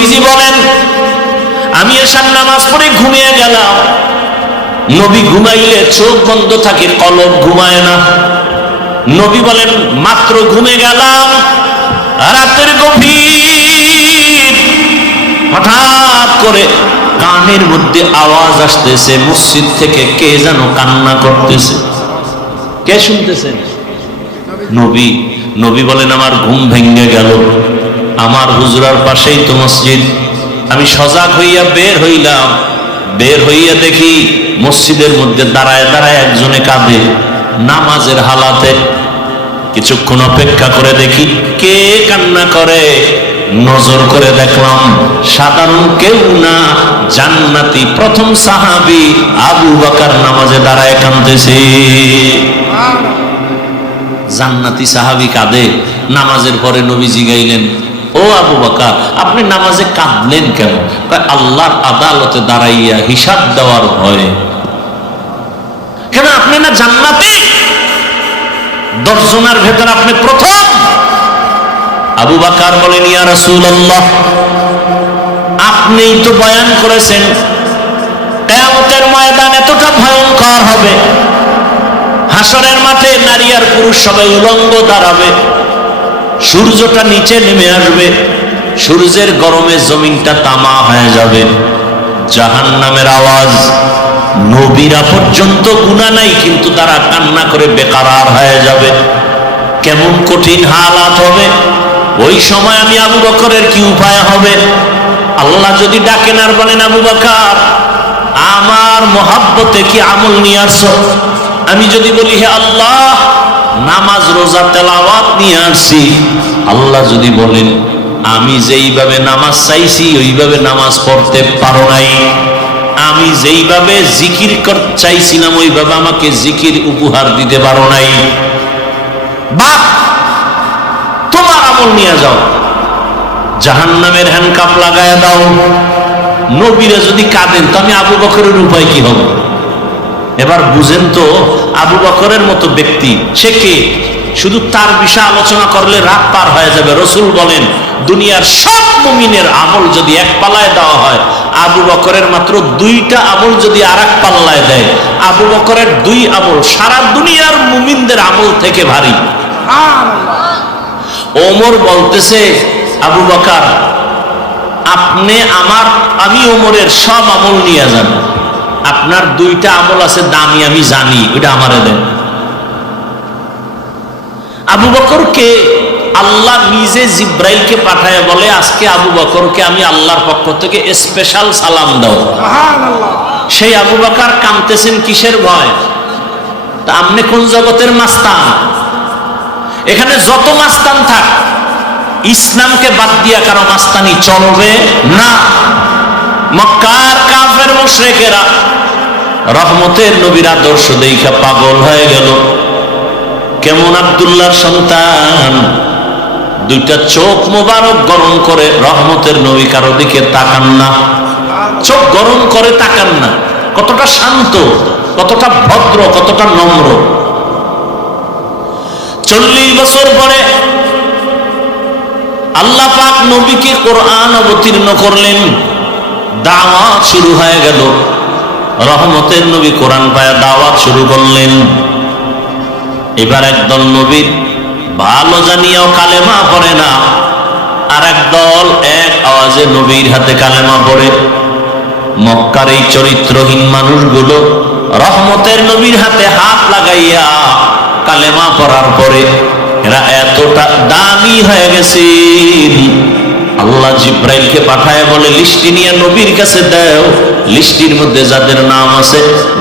নবীজি বলেন, আমি এশার নামাজ পড়ে ঘুমিয়ে গেলাম। নবী ঘুমাইলে চোখ বন্ধ থাকে, কলব ঘুমায় না। নবী বলেন, মাত্র ঘুমে গেলাম, রাতের গভীর, হঠাৎ করে কানের মধ্যে আওয়াজ আসতেছে, মসজিদ থেকে কে যেন কান্না করতেছে। কে শুনতেছেন? নবী। নবী বলেন, আমার ঘুম ভেঙে গেল, আমার হুজরার পাশেই তো মসজিদ। আমি সজাগ হইয়া বের হইলাম, বের হইয়া দেখি মসজিদের মধ্যে দাঁড়ায় দাঁড়ায় একজনে কাঁদে, নামাজের হালাতে। কিছুক্ষণ অপেক্ষা করে দেখি কে কান্না করে। নজর করে দেখলাম সাধারণ কেউ না, জান্নাতি প্রথম সাহাবী আবু বকর নামাজে দাঁড়ায় কাঁদতেছে। জান্নাতি সাহাবী কাঁদে। নামাজের পরে নবীজি গাইলেন, ও আবু বকর, আপনি নামাজে কাঁদলেন কেন? আল্লাহর আদালতে দাঁড়াইয়া হিসাব দেওয়ার ভয়ে। কেন? আপনি না জান্নাতি? 10 জনের ভেতর আপনি প্রথম। আবু বকর বলেন, ইয়া রাসূলুল্লাহ, আপনিই তো বয়ান করেছেন কিয়ামতের ময়দান এতটা ভয়ঙ্কর হবে, হাসরের মাঠে নারী আর পুরুষ সবাই উলঙ্গ দাঁড়াবে, সূর্যটা নিচে নেমে আসবে, সূর্যের গরমে জমিনটা তামা হয়ে যাবে, জাহান্নামের আওয়াজ, নবীরা পর্যন্ত গুনাহ নাই কিন্তু তারা কান্না করে বেকারার হয়ে যাবে। কেমন কঠিন হালাত হবে ওই সময়। আমি আবু বকরের কি উপায় হবে? আল্লাহ যদি ডাকেন আর বলেন, আবু বকর, আমার মহাব্বতে কি আমল নিয়ে আসছো? আমি যদি বলি, হে আল্লাহ, নামাজ রোজা তেলাওয়াত নিয়ে আসছি। আল্লাহ যদি বলেন, আমি যেইভাবে নামাজ চাইছি ওইভাবে নামাজ পড়তে পারো নাই, আমি যেইভাবে জিকির চাইছিলাম ওইভাবে আমাকে জিকির উপহার দিতে পারো নাই, বাপ তোমার আমল নিয়ে যাও, জাহান্নামের হ্যান্ডকাপ লাগায় দাও। নবীরা যদি কাঁদেন তো আমি আবু বকরের উপায় কি হবে? এবার বুঝেন তো, আবু বকরের মতো ব্যক্তি সে কে? শুধু তার বিষয়ে আলোচনা করলে রাত পার হয়ে যাবে। রাসূল বলেন, দুনিয়ার সব মুমিনের আমল যদি এক পাল্লায় দেওয়া হয়, আবু বকরের মাত্র 2টা আমল যদি আরেক পাল্লায় দেয়, আবু বকরের 2 আমল সারা দুনিয়ার মুমিনদের আমল থেকে ভারী। ওমর বলতেছে, আবু বকর, আপনি আমি ওমরের সব আমল নিয়ে যান, আপনার 2টা আমল আছে দামি, আমি জানি, ওইটা আমারে দেন। আবু বকরকে আল্লাহ নিজে জিব্রাইলকে পাঠায় বলে, আজকে আবু বকরকে আমি আল্লাহর পক্ষ থেকে স্পেশাল সালাম দাও। সেই আবু বকর কাঁদতেছেন কিসের ভয়? তা আপনি কোন জগতের মাস্তান? এখানে যত মাস্তান থাক, ইসলামকে বাদ দিয়া কারো মাস্তানি চলবে না। মক্কার কাফের মুশরিকেরা রহমতের নবীর আদর্শ দেখা পাগল হয়ে গেল। কেমন আব্দুল্লাহর সন্তান, 2টা চোখ মোবারক গরম করে রহমতের নবী কারো দিকে তাকান না, চোখ গরম করে তাকান না। কতটা শান্ত, কতটা ভদ্র, কতটা নম্র। 40 বছর পরে আল্লাহ পাক নবীকে কোরআন অবতীর্ণ করলেন, দাওয়াত শুরু হয়ে গেল। রহমতের নবী কোরআন পায়া দাওয়াত শুরু করলেন। এবার একদল নবীর ভালো জানিয়াও কালেমা পড়ে না, আর একদল এক আওয়াজে নবীর হাতে কালেমা পড়ে। মক্কার এই চরিত্রহীন মানুষগুলো রহমতের নবীর হাতে হাত লাগাইয়া কালেমা পড়ার পরে এরা এতটা দামি হয়ে গেছে, আল্লাহ জিব্রাইলকে পাঠায় বলে, লিস্টি নিয়ে নবীর কাছে দাও, লিস্টির মধ্যে যাদের নাম আছে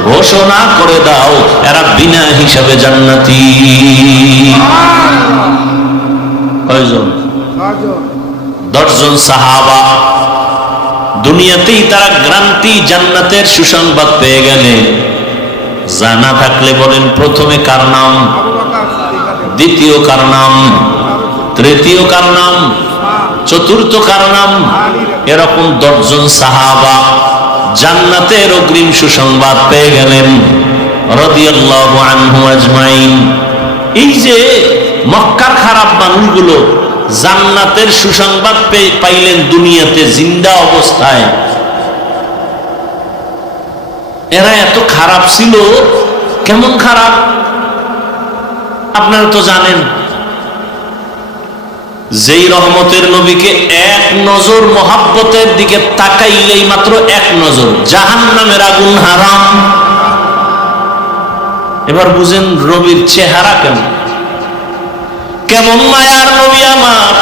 ঘোষণা করে দাও এরা বিনা হিসাবে জান্নাতি। কয়জন? 10 জন সাহাবা। দুনিয়াতেই তারা গ্রান্তি জান্নাতের সুসংবাদ পেয়ে গেলে, জানা থাকলে বলেন প্রথমে কার নাম, দ্বিতীয় কার নাম, তৃতীয় কার নাম, চতুর্থ কার নাম? এরকম 10 জন সাহাবা জান্নাতের অগ্রিম সুসংবাদ পেয়ে গেলেন রাদিয়াল্লাহু আনহু আজমাইন। এই যে মক্কার খারাপ মানুষগুলো জান্নাতের সুসংবাদ পাইলেন দুনিয়াতে জিন্দা অবস্থায়। এরা এত খারাপ ছিল। কেমন খারাপ আপনারা তো জানেন। যেই রহমতের নবীকে এক নজর মহাব্বতের দিকে তাকাইলেই মাত্র এক নজর জাহান্নামের আগুন হারাম। এবার বুঝেন নবীর চেহারা কেমন, কেমন মায়ার নবী আমার।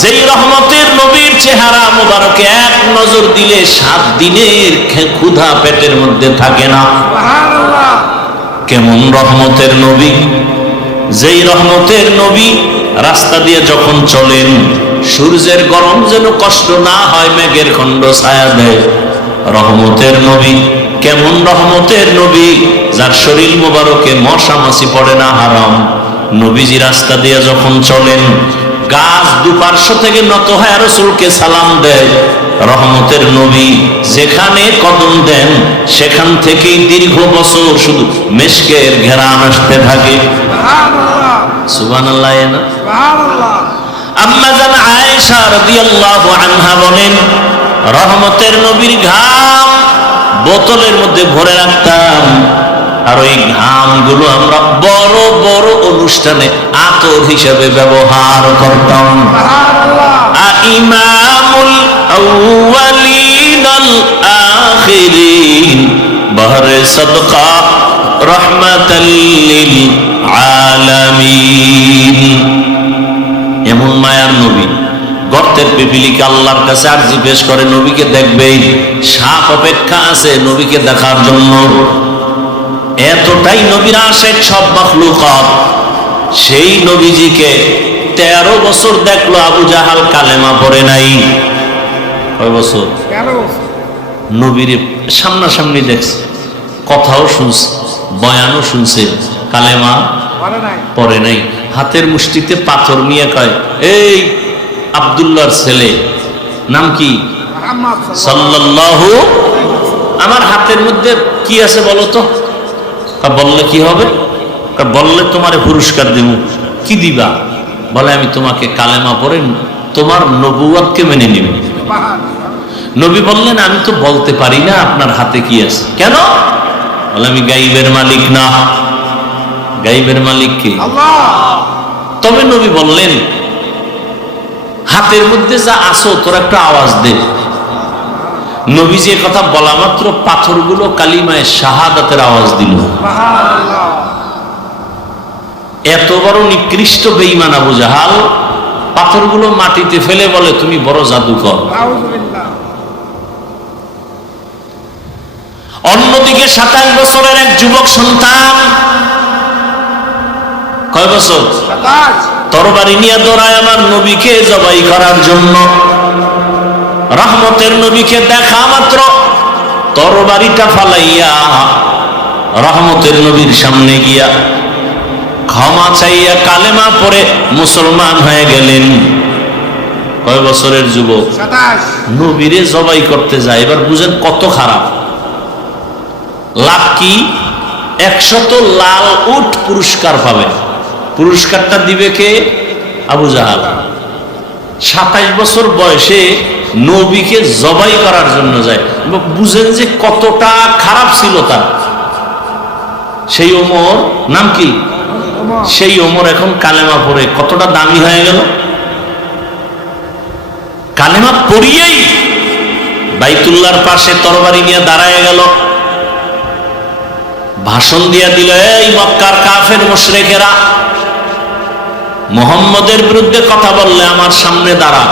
যেই রহমতের নবীর চেহারা মোবারকে এক নজর দিলে 7 দিনের ক্ষুধা পেটের মধ্যে থাকে না। কেমন রহমতের নবী, যেই রহমতের নবী রাস্তা দিয়ে যখন চলেন সূর্যের গরম যেন কষ্ট না হয়, মেঘের খণ্ড ছায়া দেয়। রহমতের নবী, কেমন রহমতের নবী, যার শরীর মোবারকে মশা মাছি পড়ে না, হারাম। নবীজি রাস্তা দিয়ে যখন চলেন গাছ দুপার্শ্ব থেকে নত হয়ে রাসূলকে সালাম দেয়। রহমতের নবী যেখানে কদম দেন সেখান থেকেই দীর্ঘ বছর শুধু মেশকের ঘেরান আসতে থাকে। সুবহানাল্লাহ না? সুবহানাল্লাহ। আম্মা জান আয়েশা রাদিয়াল্লাহু আনহা বলেন, রহমতের নবীর ঘাম বোতলের মধ্যে ভরে রাখতাম, আর ওই ঘামগুলো আমরা বড় বড় অনুষ্ঠানে আতর হিসেবে ব্যবহার করতাম। ইমামুল আউয়ালিন আল আখিরিন বাহরে সাদকা রাহমাতাল লিল আলামিন। এমন মায়ার নবী, গর্তের পিপিলিকা আল্লাহর কাছে আরজি পেশ করে নবীকে দেখবে, সাপ অপেক্ষা আছে নবীকে দেখার জন্য। এতটাই নবীর আশেক সব মাখলুকাত। সেই নবীজিকে 13 বছর দেখলো আবু জাহাল, কালেমা পড়ে নাই। কয় বছর? 13 বছর। নবীর সামনাসামনি দেখছে, কথাও শুনছে, বয়ানও শুনছে, কালেমা পড়ে নাই। হাতের মুষ্টিতে পাথর নিয়ে কয়, এই আব্দুল্লাহর ছেলে, নাম কি? সাল্লাল্লাহু। আমার হাতের মধ্যে কি আছে বলো তো? বললে কি হবে? বললে তোমারে পুরস্কার দেব। কি দিবা? বলে আমি তোমাকে কালেমা পড়ে তোমার নবুয়তকে মেনে নিব। নবী বললেন, আমি তো বলতে পারি না আপনার হাতে কি আছে। কেন? বলে আমি গাইবের মালিক না। গাইবের মালিক কে? আল্লাহ। তবে নবী বললেন, হাতের মধ্যে যা আছো তোর একটা আওয়াজ দে। নবী যে কথা বলা মাত্র পাথরগুলো কালিমায়ে শাহাদাতের আওয়াজ দিল। এত বড় নিকৃষ্ট বেঈমান আবু জাহাল পাথরগুলো মাটিতে ফেলে বলে, তুমি বড় জাদুকর। অন্যদিকে 27 বছরের এক যুবক সন্তান, কয় বছর? 27। তরবারি নিয়ে দৌড়ায় আমার নবীকে জবাই করার জন্য। রহমতের নবীকে দেখা মাত্র তরবারিটা ফালাইয়া রহমতের নবীর সামনে গিয়া ক্ষমা চাইয়া কালেমা পড়ে মুসলমান হয়ে গেলেন। কয় বছরের যুবক? 27। নবীরে জবাই করতে যায়। এবার বুঝেন কত খারাপ। লাভ কি? 100 লাল উট পুরস্কার পাবে। পুরস্কারটা দিবে কে? আবু জাহাল। 27 বছর বয়সে নবীকে জবাই করার জন্য যায়। বুঝেন যে কতটা খারাপ ছিল তার। সেই ওমর, নাম কি? সেই ওমর এখন কালেমা পড়ে কতটা দামি হয়ে গেল। কালেমা পড়িয়েই বাইতুল্লাহর পাশে তরবারি নিয়ে দাঁড়ায় গেল, ভাষণ দিয়া দিল, এই মক্কার কাফের মুশরিকেরা, মুহাম্মদের বিরুদ্ধে কথা বললে আমার সামনে দাঁড়া,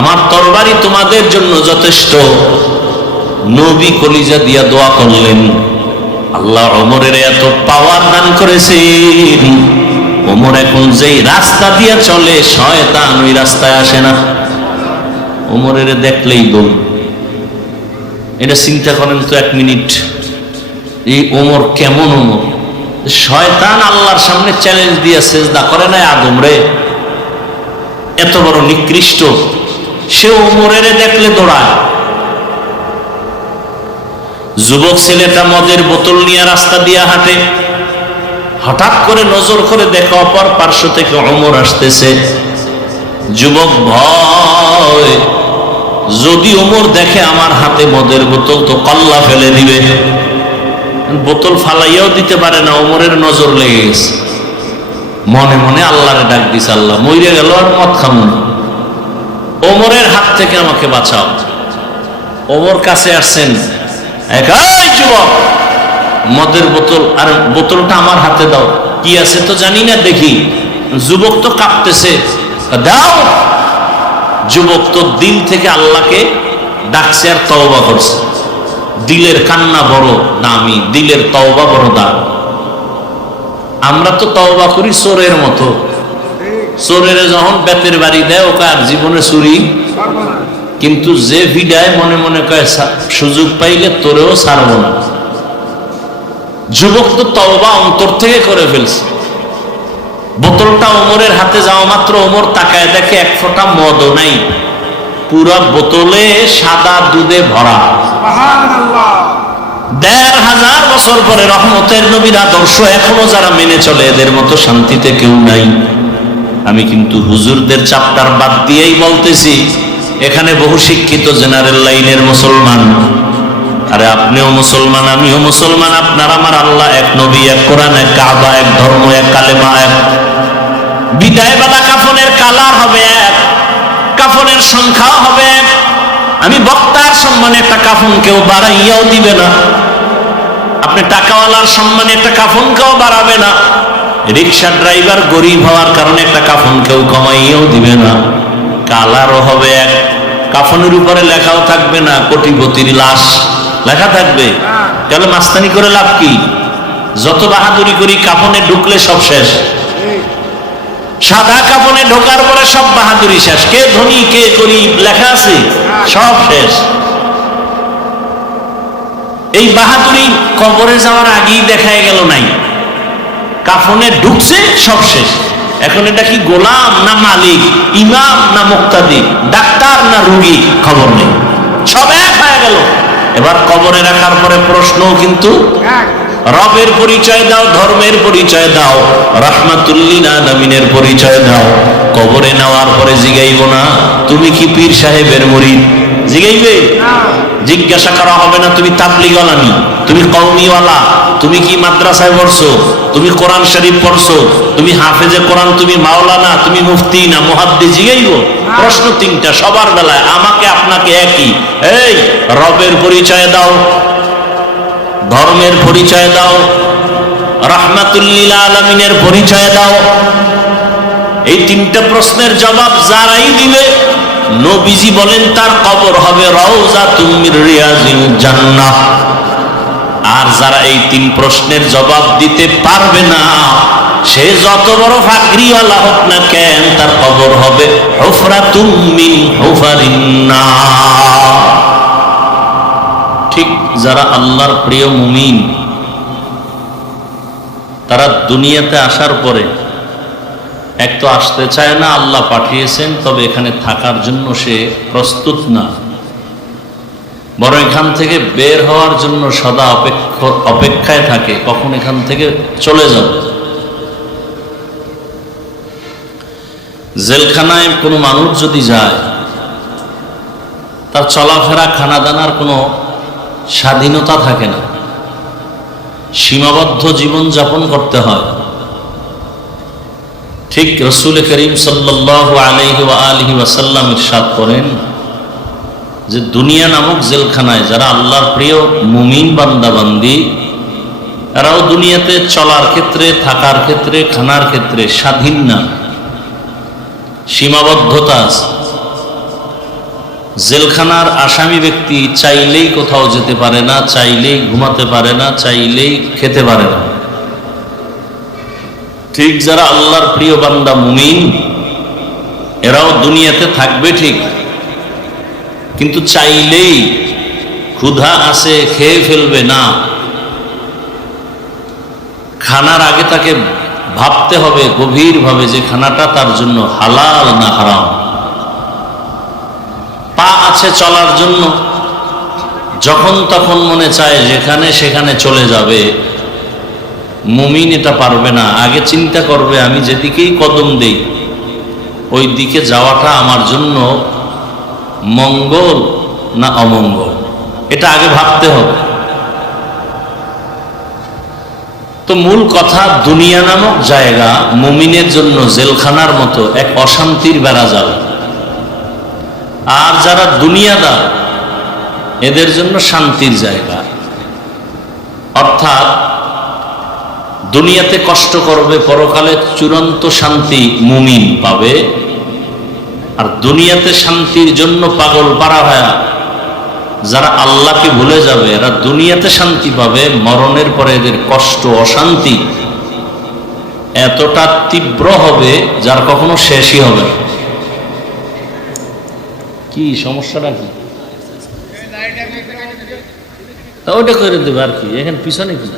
আমার তরবারি তোমাদের জন্য যথেষ্ট। নবী কলিজা দিয়া দোয়া করলেন, আল্লাহ ওমরের এত পাওয়ার দান করেছেন, ওমর এখন যেই রাস্তা দিয়ে চলে শয়তান ওই রাস্তায় আসে না। ওমরের দেখলেই দৌড়। এটা চিন্তা করেন তো 1 মিনিট, এই ওমর কেমন ওমর? শয়তান আল্লাহর সামনে চ্যালেঞ্জ দিয়ে সেজদা করে না আদম রে, এত বড় নিকৃষ্ট, সে ওমরের দেখলে দৌড়ায়। যুবক ছেলেটা মদের বোতল নিয়ে রাস্তা দিয়ে হাঁটে, হঠাৎ করে নজর করে দেখো অপর পার্শ্ব থেকে ওমর আসতেছে। যুবক ভয়, যদি ওমর দেখে আমার হাতে মদের বোতল তো কল্লা ফেলে দিবে। বোতল ফালাইয়াও দিতে পারে না, ওমরের নজর লেগে গেছে। মনে মনে আল্লাহরে ডাক দিছে, আল্লাহ মইরে গেল আর মদ খামু না, ওমরের হাত থেকে আমাকে বাঁচাও। ওমর কাছে আসছেন, এই যুবক মদের বোতল, আর বোতলটা আমার হাতে দাও। কি আছে তো জানি না, দেখি। যুবক তো কাঁপতেছে, দাও। যুবক তো দিল থেকে আল্লাহকে ডাকছে আর তওবা করছে। দিলের কান্না বড় দামি, দিলের তওবা বড় দাম। আমরা তো তওবা করি চোরের মতো। চোরের যখন বেতের বাড়ি দেয় ওকে আর জীবনে চুরি, কিন্তু যে ভিডায় মনে মনে কয় সুযোগ পাইলে তোরেও ছাড়বো না। যুবক তো তওবা অন্তর থেকে করে ফেলছে। বোতলটা ওমরের হাতে যাওয়া মাত্র ওমর তাকায় দেখে এক ফোঁটা মদও নাই, পুরো বোতলে সাদা দুধে ভরা। ১৫০০ বছর পরে রহমতের নবীর আদর্শ এখনো যারা মেনে চলে, এদের মতো শান্তিতে কেউ নাই। আমি কিন্তু হুজুরদের চাপটার বাদ দিয়েই বলতেছি, এখানে বহু শিক্ষিত জেনারেল লাইনের মুসলমান। আরে আপনিও মুসলমান, আমিও মুসলমান, আপনার আমার আল্লাহ এক, নবী এক, কোরআন এক, কাবা এক, ধর্ম এক, কালেমা এক। বিদায়বেলা কাফনের কালার হবে এক, কাফনের সংখ্যাও হবে এক। আমি বক্তার সম্মানে একটা কাফন কেউ বাড়াইয়াও দিবে না, আপনি টাকাওয়ালার সম্মানে একটা কাফন কেউ বাড়াবে না, রিক্সা ড্রাইভার গরিব হওয়ার কারণে একটা কাফন কেউ কমাইয়াও দিবে না। কালারও হবে এক, কাফনের উপরে লেখাও থাকবে না কোটিপতির লাশ, লেখা থাকবে। তাহলে মাস্তানি করে লাভ কি? যত বাহাদুরি করি কাফনে ঢুকলে সব শেষ। সাদা কাফনে ঢোকার পরে সব বাহাদুরি শেষ। কে ধনী কে গরিব লেখা আছে, সব শেষ। এই বাহাদুরি কবরে যাওয়ার আগেই দেখাই গেল নাই, কাফনে ঢুকছে সব শেষ। এখন এটা কি গোলাম না মালিক, ইমাম না মুক্তাদি, ডাক্তার না রোগী, খবর নেই, সব এক হয়ে গেল। এবার কবরে রাখার পরে প্রশ্নও কিন্তু রবের পরিচয় দাও, ধর্মের পরিচয় দাও, রাহমাতুল্লিল আলামিনের পরিচয় দাও। কবরে নেওয়ার পরে জিগাইব না তুমি কি পীর সাহেবের মুরিদ, জিগাইবে? জিজ্ঞাসা করা হবে না তুমি তাবলীগওয়ালা নি, তুমি কওমিওয়ালা, তুমি কি মাদ্রাসায় পড়ছো, তুমি কোরআন শরীফ পড়ছো, তুমি হাফেজে কোরআন, তুমি মাওলানা, তুমি মুফতি না মুহাদ্দিস, জিগাইব? প্রশ্ন তিনটা সবার বেলায়, আমাকে আপনাকে একই। এই রবের পরিচয় দাও, ধর্মের পরিচয় দাও, রাহমাতুল্লিল আলামিনের পরিচয় দাও। এই তিনটা প্রশ্নের জবাব যারাই দিবে, নবীজি বলেন তার কবর হবে রাউযাতুম মির রিয়াজিল জান্নাহ। আর যারা এই তিন প্রশ্নের জবাব দিতে পারবে না, সে যত বড় ফাকরিওয়ালা হোক না কেন, তার কবর হবে হুফরাতুম মিন হুফারিন নার। ঠিক যারা আল্লাহর প্রিয় মুমিন, তারা দুনিয়াতে আসার পরে এক তো আসতে চায় না, আল্লাহ পাঠিয়েছেন তবে এখানে থাকার জন্য সে প্রস্তুত না, বরং এখান থেকে বের হওয়ার জন্য সদা অপেক্ষায় থাকে কখন এখান থেকে চলে যাবে। জেলখানায় কোনো মানুষ যদি যায়, তার চলাফেরা খানাদানার কোনো স্বাধীনতা থাকে না, সীমাবদ্ধ জীবন যাপন করতে হয়। ঠিক রাসূল করিম সাল্লাল্লাহু আলাইহি ওয়া আলিহি ওয়াসাল্লাম ইরশাদ করেন যে দুনিয়া নামক জেলখানায় যারা আল্লাহর প্রিয় মুমিন বান্দা বান্দি, এরাও দুনিয়াতে চলার ক্ষেত্রে, থাকার ক্ষেত্রে, খানার ক্ষেত্রে স্বাধীন না, সীমাবদ্ধতা আছে। জেলখানার আসামি ব্যক্তি চাইলেই কোথাও যেতে পারে না, চাইলেই ঘুমাতে পারে না, চাইলেই খেতে পারে না। ঠিক যারা আল্লাহর প্রিয় বান্দা মুমিন, এরাও দুনিয়াতে থাকবে ঠিক, কিন্তু চাইলেই ক্ষুধা আছে খেয়ে ফেলবে না। খানার আগে তাকে ভাবতে হবে গভীরভাবে যে খানাটা তার জন্য হালাল না হারাম। পা আছে চলার জন্য, যখন তখন মনে চায় যেখানে সেখানে চলে যাবে, মুমিন এটা পারবে না। আগে চিন্তা করবে আমি যেদিকেই কদম দেই ওই দিকে যাওয়াটা আমার জন্য মঙ্গল না অমঙ্গল, এটা আগে ভাবতে হবে। তো মূল কথা, দুনিয়া নামক জায়গা মুমিনের জন্য জেলখানার মতো এক অশান্তির বেড়াজাল। আর যারা দুনিয়াদার এদের জন্য শান্তির জায়গা। অর্থাৎ দুনিয়াতে কষ্ট করবে, পরকালে চূড়ান্ত শান্তি মুমিন পাবে। আর দুনিয়াতে শান্তির জন্য পাগল পারা হয় যারা আল্লাহকে ভুলে যাবে, এরা দুনিয়াতে শান্তি পাবে, মরণের পরে এদের কষ্ট অশান্তি এতটা তীব্র হবে যার কখনো শেষই হবে না। কি সমস্যাটা কি? তা ওইটা করে দেবে আর কি, এখানে পিছনে কি?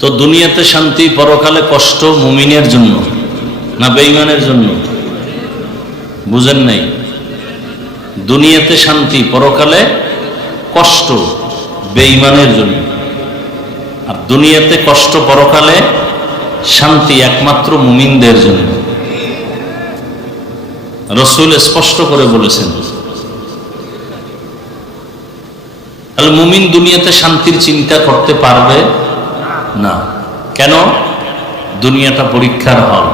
তো দুনিয়াতে শান্তি, পরকালে কষ্ট মুমিনের জন্য না বেঈমানের জন্য? বুঝেন নাই? দুনিয়াতে শান্তি, পরকালে কষ্ট বেঈমানের জন্য। আর দুনিয়াতে কষ্ট, পরকালে শান্তি একমাত্র মুমিনদের জন্য। রাসূল স্পষ্ট করে বলেছেন, আল মুমিন দুনিয়াতে শান্তির চিন্তা করতে পারবে না। কেন? দুনিয়াটা পরীক্ষার হল।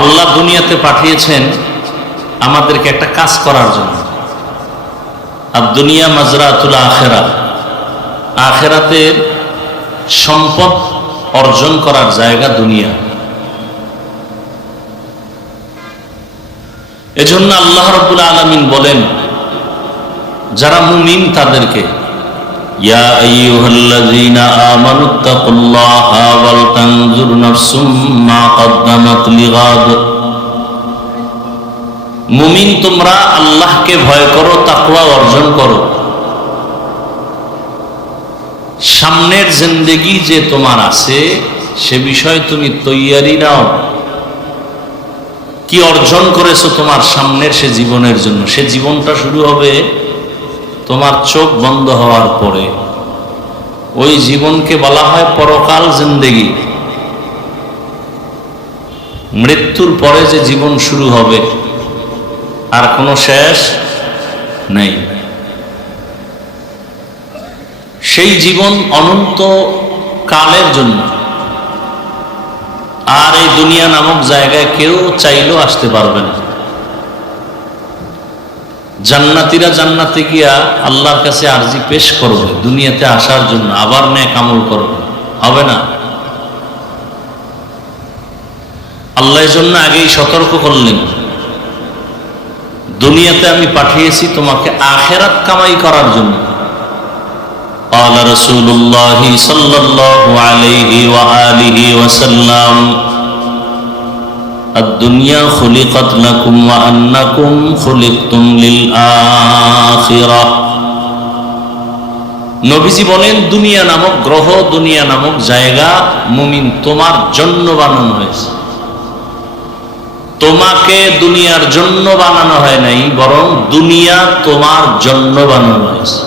আল্লাহ দুনিয়াতে পাঠিয়েছেন আমাদেরকে একটা কাজ করার জন্য। আর দুনিয়া মাজরাতুল আখিরা, আখিরাতের সম্পদ অর্জন করার জায়গা দুনিয়া। এজন্য আল্লাহ রাব্বুল আলামিন বলেন যারা মুমিন তাদেরকে, ইয়া আইয়ুহাল্লাযীনা আমানুত্তাকুল্লাহা ওয়াল তানজুর নাফসুম মা কদ্দামাত লিগাদ। মুমিন তোমরা আল্লাহকে ভয় করো, তাকওয়া অর্জন করো। সামনের জিন্দেগি যে তোমার আছে সে বিষয়ে তুমি তৈয়ারি নাও। কি অর্জন করেছো তোমার সামনের সে জীবনের জন্য? সে জীবনটা শুরু হবে তোমার চোখ বন্ধ হওয়ার পরে। ওই জীবনকে বলা হয় পরকাল জিন্দেগি। মৃত্যুর পরে যে জীবন শুরু হবে আর কোনো শেষ নেই। সেই জীবন অনন্ত কালের জন্য। আর এই দুনিয়া নামক জায়গায় কেউ চাইলেও আসতে পারবে না। জান্নাতীরা জান্নাতে গিয়া আল্লাহর কাছে আরজি পেশ করবে দুনিয়াতে আসার জন্য, আবার নেক আমল করবে, হবে না? আল্লাহ এর জন্য আগেই সতর্ক করলেন, দুনিয়াতে আমি পাঠিয়েছি তোমাকে আখিরাত কামাই করার জন্য। قال رسول الله صلى الله عليه وآله وسلم الدنيا خلقت لكم وأنكم خلقتم للآخرة। নবীজি বলেন, দুনিয়া নামক গ্রহ, দুনিয়া নামক জায়গা মুমিন তোমার জন্য বানানো হয়েছে। তোমাকে দুনিয়ার জন্য বানানো হয় নাই, বরং দুনিয়া তোমার জন্য বানানো হয়েছে।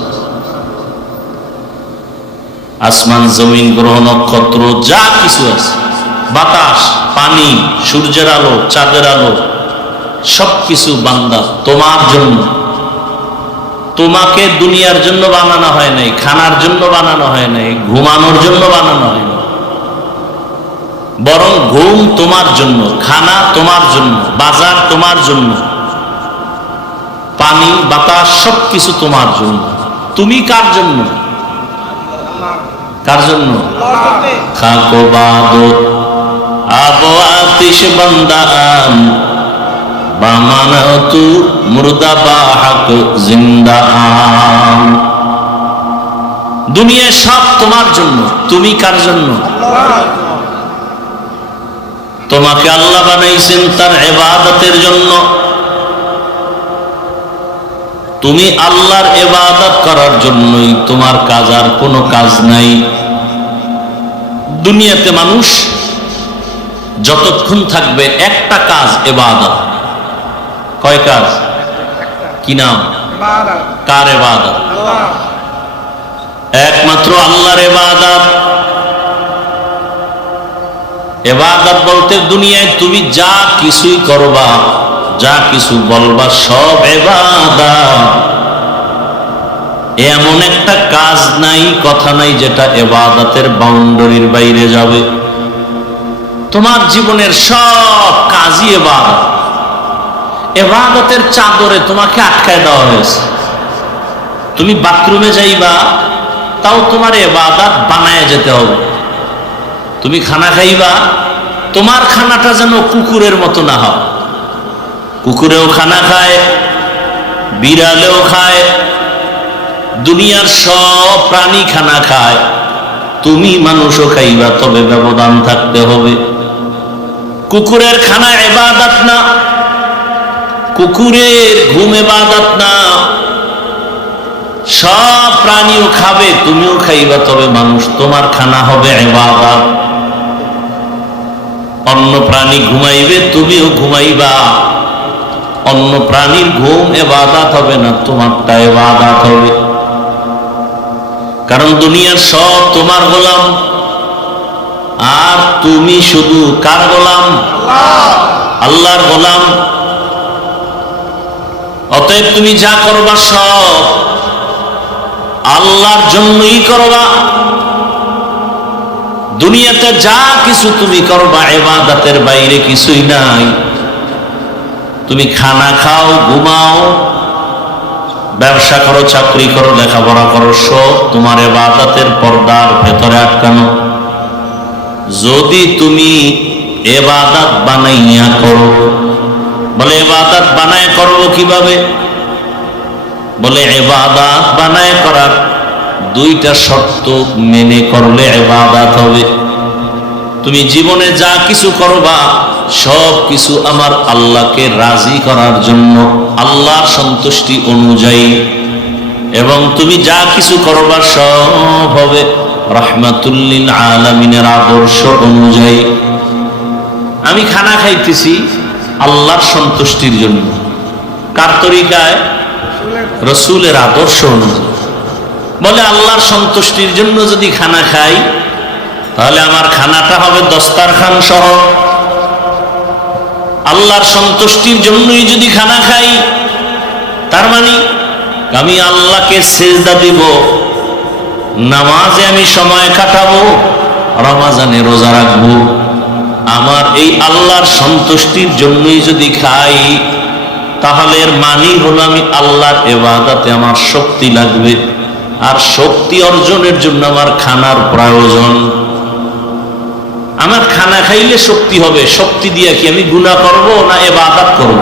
আসমান, জমিন, গ্রহ, নক্ষত্র যা কিছু আছে, বাতাস, পানি, সূর্যের আলো, চাঁদের আলো, সবকিছু বান্দা তোমার জন্য। তোমাকে দুনিয়ার জন্য বানানো হয় নাই, খানার জন্য বানানো হয় নাই, ঘুমানোর জন্য বানানো হয় নাই, বরং ঘুম তোমার জন্য, খানা তোমার জন্য, বাজার তোমার জন্য, পানি, বাতাস সবকিছু তোমার জন্য। তুমি কার জন্য? কার জন্য? খাকো বাদো আবো আতিশ বান্দা আম বামানা তু মুর্দা বাহাক জিন্দা আম। দুনিয়া সব তোমার জন্য, তুমি কার জন্য? তোমাকে আল্লাহ বানাইছেন তার ইবাদতের জন্য। তুমি আল্লাহর ইবাদত করার জন্যই, তোমার কাজ আর কোনো কাজ নাই। দুনিয়াতে মানুষ যতক্ষণ থাকবে একটা কাজ, ইবাদত। কয় কাজ? কি নাম? কার ইবাদত? একমাত্র আল্লাহর ইবাদত। ইবাদত বলতে দুনিয়ায় তুমি যা কিছুই করবা, যা কিছু বলবা, সব ইবাদত। এমন একটা কাজ নাই, কথা নাই যেটা ইবাদতের বাউন্ডারির বাইরে যাবে। তোমার জীবনের সব কাজই ইবাদত। ইবাদতের চাদরে তোমাকে আটকায় দেওয়া হয়েছে। তুমি বাথরুমে যাইবা, তাও তোমার ইবাদত বানায় যেতে হবে। তুমি খানা খাইবা, তোমার খানাটা যেন কুকুরের মতো না হয়। কুকুরেও খানা খায়, বিড়ালেও খায়, দুনিয়ার সব প্রাণী খানা খায়, তুমি মানুষও খাইবা, তবে ব্যবধান থাকতে হবে। কুকুরের খানা ইবাদত না, কুকুরের ঘুম ইবাদত না। সব প্রাণীও খাবে, তুমিও খাইবা, তবে মানুষ, তোমার খানা হবে ইবাদত। অন্য প্রাণী ঘুমাইবে, তুমিও ঘুমাইবা। অন্য প্রাণীর ঘুম ইবাদত হবে না, তোমারটা ইবাদত হবে। কারণ দুনিয়ার সব তোমার গোলাম, আর তুমি শুধু কার গোলাম? আল্লাহর গোলাম। অতএব তুমি যা করবা সব আল্লাহর জন্যই করবা। দুনিয়াতে যা কিছু তুমি করবা ইবাদতের বাইরে কিছুই নাই। তুমি খানা খাও, ঘুমাও, ব্যবসা করো, চাকরি করো, লেখাপড়া করো, সব তোমার ইবাদতের পর্দার ভেতরে আটকানো। যদি তুমি ইবাদত বানাইয়া করো, বলে ইবাদত বানায় করবো কিভাবে? বলে ইবাদত বানায় করার দুইটা শর্ত মেনে করলে ইবাদত হবে। তুমি জীবনে যা কিছু করবা সব কিছু আমার আল্লাহকে রাজি করার জন্য, আল্লাহর সন্তুষ্টি অনুযায়ী। এবং তুমি যা কিছু করবা সব হবে রাহমাতুল লিল আলামিনের আদর্শ অনুযায়ী। আমি খানা খাইতেছি আল্লাহর সন্তুষ্টির জন্য, কার তরিকায়? রাসূলের আদর্শ অনুযায়ী। বলে আল্লাহর সন্তুষ্টির জন্য যদি খানা খাই, তাহলে আমার খানাটা হবে দস্তারখান সহ। আল্লাহর সন্তুষ্টির জন্যই যদি খানা খাই, তার মানে আমি আল্লাহকে সেজদা দিব, নামাজে আমি সময় কাটাবো, রমজানে রোজা রাখবো। আমার এই আল্লাহর সন্তুষ্টির জন্যই যদি খাই, তাহলে এর মানে হলো আমি আল্লাহর ইবাদতে আমার শক্তি লাগবে, আর শক্তি অর্জনের জন্য আমার খানার প্রয়োজন। আমার খানা খাইলে শক্তি হবে, শক্তি দিয়ে কি আমি গুনাহ করব না ইবাদত করব?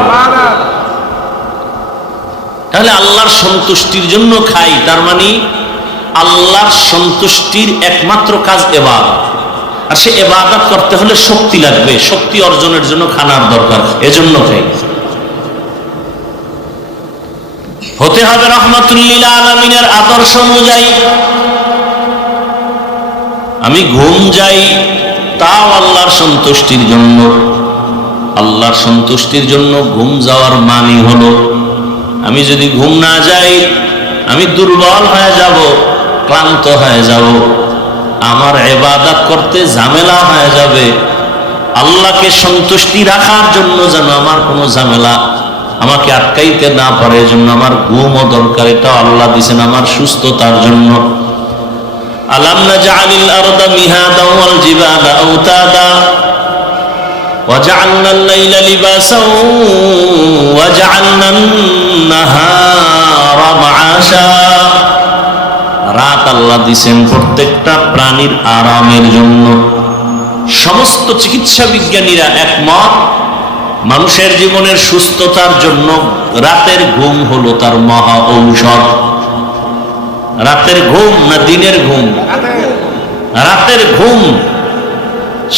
তাহলে আল্লাহর সন্তুষ্টির জন্য খাই, তার মানে আল্লাহর সন্তুষ্টির একমাত্র কাজ ইবাদত। আর সে ইবাদত করতে হলে শক্তি লাগবে, শক্তি অর্জনের জন্য খানার দরকার, এজন্য খাই। হতে হবে রাহমাতুল লিল আলামিনের আদর্শ অনুযায়ী। আমি ঘুম যাই তাও আল্লাহর সন্তুষ্টির জন্য। আল্লাহর সন্তুষ্টির জন্য ঘুম যাওয়ার মানে হলো, আমি যদি ঘুম না যাই আমি দুর্বল হয়ে যাব, ক্লান্ত হয়ে যাব, আমার ইবাদত করতে ঝামেলা হয়ে যাবে। আল্লাহকে সন্তুষ্টি রাখার জন্য যেন আমার কোনো ঝামেলা আমাকে আটকাইতে না পারে, এজন্য আমার ঘুমও দরকার। এটা আল্লাহ দিয়েছেন আমার সুস্থতার জন্য। আলাম নাজআলিল আরদা মিহাদান ওয়াল জিবালা আওতাদা ওয়াজআলনাল লাইলা লিবাসান ওয়াজআলনান নাহারা মাআশা। রাত আল্লাহ দিয়েছেন প্রত্যেকটা প্রাণীর আরামের জন্য। সমস্ত চিকিৎসা বিজ্ঞানীরা একমত, মানুষের জীবনের সুস্থতার জন্য রাতের ঘুম হলো তার মহা ঔষধ। রাতের ঘুম না দিনের ঘুম? রাতের ঘুম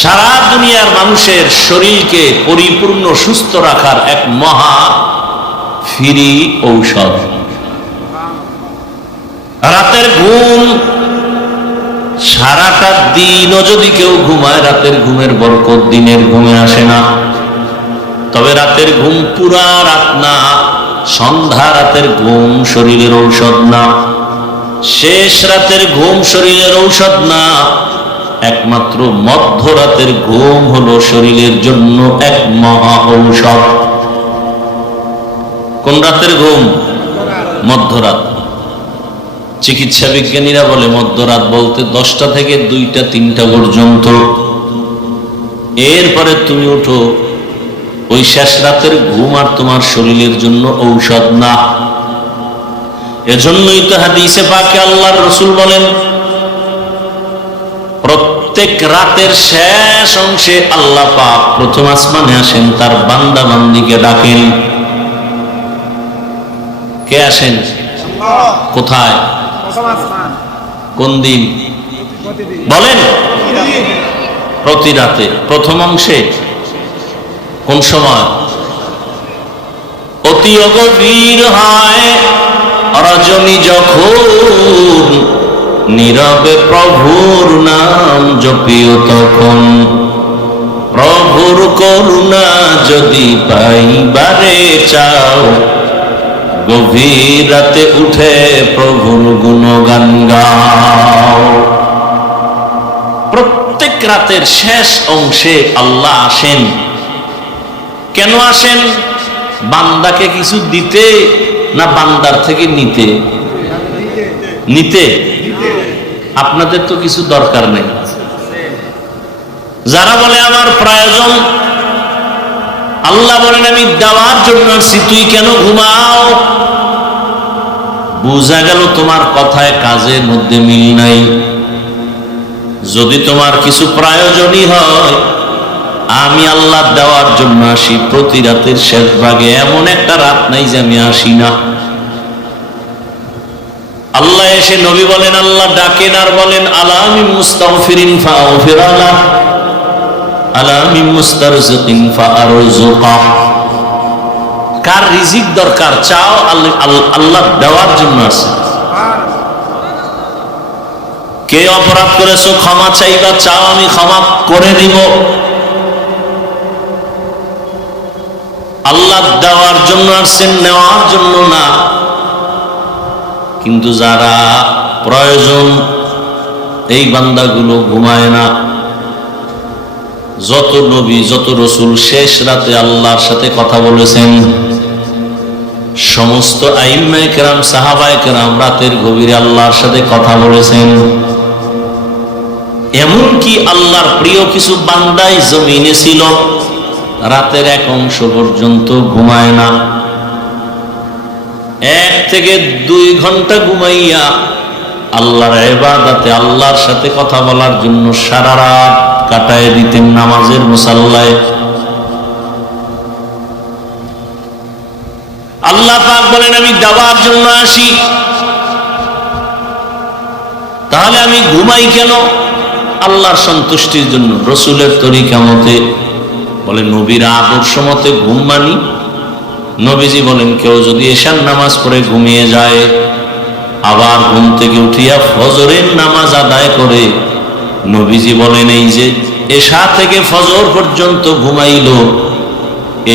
সারা দুনিয়ার মানুষের শরীরকে পরিপূর্ণ সুস্থ রাখার এক মহা ফ্রি ঔষধ। রাতের ঘুম সারাটা দিনও যদি কেউ ঘুমায়, রাতের ঘুমের বরকত দিনের ঘুমে আসে না। তবে রাতের ঘুম পুরা রাত না, সন্ধ্যা রাতের ঘুম শরীরের ঔষধ না, শেষ রাতের ঘুম শরীরের ঔষধ না, একমাত্র মধ্যরাতের ঘুম হলো শরীরের জন্য এক মহা ঔষধ। কোন রাতের ঘুম? মধ্যরাত। চিকিৎসা বিজ্ঞানীরা বলে মধ্যরাত বলতে 10টা থেকে 2টা 3টা পর্যন্ত। এরপরে তুমি উঠো, ওই শেষ রাতের ঘুম আর তোমার শরীরের জন্য ঔষধ না। এজন্যই তো হাদিসে পাকে আল্লাহর রাসূল বলেন, প্রত্যেক রাতের শেষ অংশে আল্লাহ পাক প্রথম আসমানে আসেন, তার বান্দা বান্দীকে ডাকেন। কে আসেন? কোথায়? কোন দিন বলেন? প্রতি রাতে। প্রথম অংশে কোন সময়? অতি গভীর হয় রজনী যখন, নীরবে প্রভুর নাম জপিও তখন। প্রভুর করুণা যদি পাইবারে চাও, গভীর রাতে উঠে প্রভুর গুণগান গাও। প্রত্যেক রাতের শেষ অংশে আল্লাহ আসেন। কেন আসেন? বান্দাকে কিছু দিতে না বান্দার থেকে নিতে? নিতে। আপনাদের তো কিছু দরকার নেই। যারা বলে আমার প্রয়োজন, আল্লাহ বলেন আমি দেওয়ার জন্য আসছি, তুই কেন ঘুমাও? বুঝা গেল তোমার কথায় কাজের মধ্যে মিল নাই। যদি তোমার কিছু প্রয়োজনই হয়, আমি আল্লাহ দেওয়ার জন্য আসি প্রতি রাতের শেষ ভাগে। এমন একটা রাত নাই যে আমি আসি না। আল্লাহ এসে নবী বলেন, আল্লাহ ডাকেন আর বলেন আলামিন মুস্তাগফিরিন ফাগফিরালা, আলামিন মুস্তারজিকিন ফাআরযুকা। কার রিজিক দরকার চাও, আল্লাহ দেওয়ার জন্য আছে। কে অপরাধ করেছো ক্ষমা চাইবা, চাও আমি ক্ষমা করে দিব। আল্লাহ দেওয়ার জন্য আসছেন, নেওয়ার জন্য না। কিন্তু যারা প্রয়োজন, এই বান্দাগুলো ঘুমায় না। যত নবী যত রসুল শেষ রাতে আল্লাহর সাথে কথা বলেছেন, সমস্ত আইম্মায়ে কেরাম সাহাবায়ে কেরাম রাতের গভীরে আল্লাহর সাথে কথা বলেছেন। এমনকি আল্লাহর প্রিয় কিছু বান্দাই জমিনে ছিল, রাতের এক অংশ পর্যন্ত ঘুমায় না। 1 থেকে 2 ঘন্টা ঘুমাইয়া আল্লাহর ইবাদতে, আল্লাহর সাথে কথা বলার জন্য সারা রাত কাটায় দিতেন নামাজের মুসাল্লায়। আল্লাহ পাক বলেন আমি দেওয়ার জন্য আসি, তাহলে আমি ঘুমাই কেন? আল্লাহর সন্তুষ্টির জন্য, রসুলের তরিকা মতে। বলে নবীর আদর্শ মতে ঘুম মানি। নবীজি বলেন কেউ যদি এশার নামাজ পড়ে ঘুমিয়ে যায়, আবার ঘুম থেকে উঠিয়া ফজরের নামাজ আদায় করে, নবীজি বলেন এই যে এশা থেকে ফজর পর্যন্ত ঘুমাইল,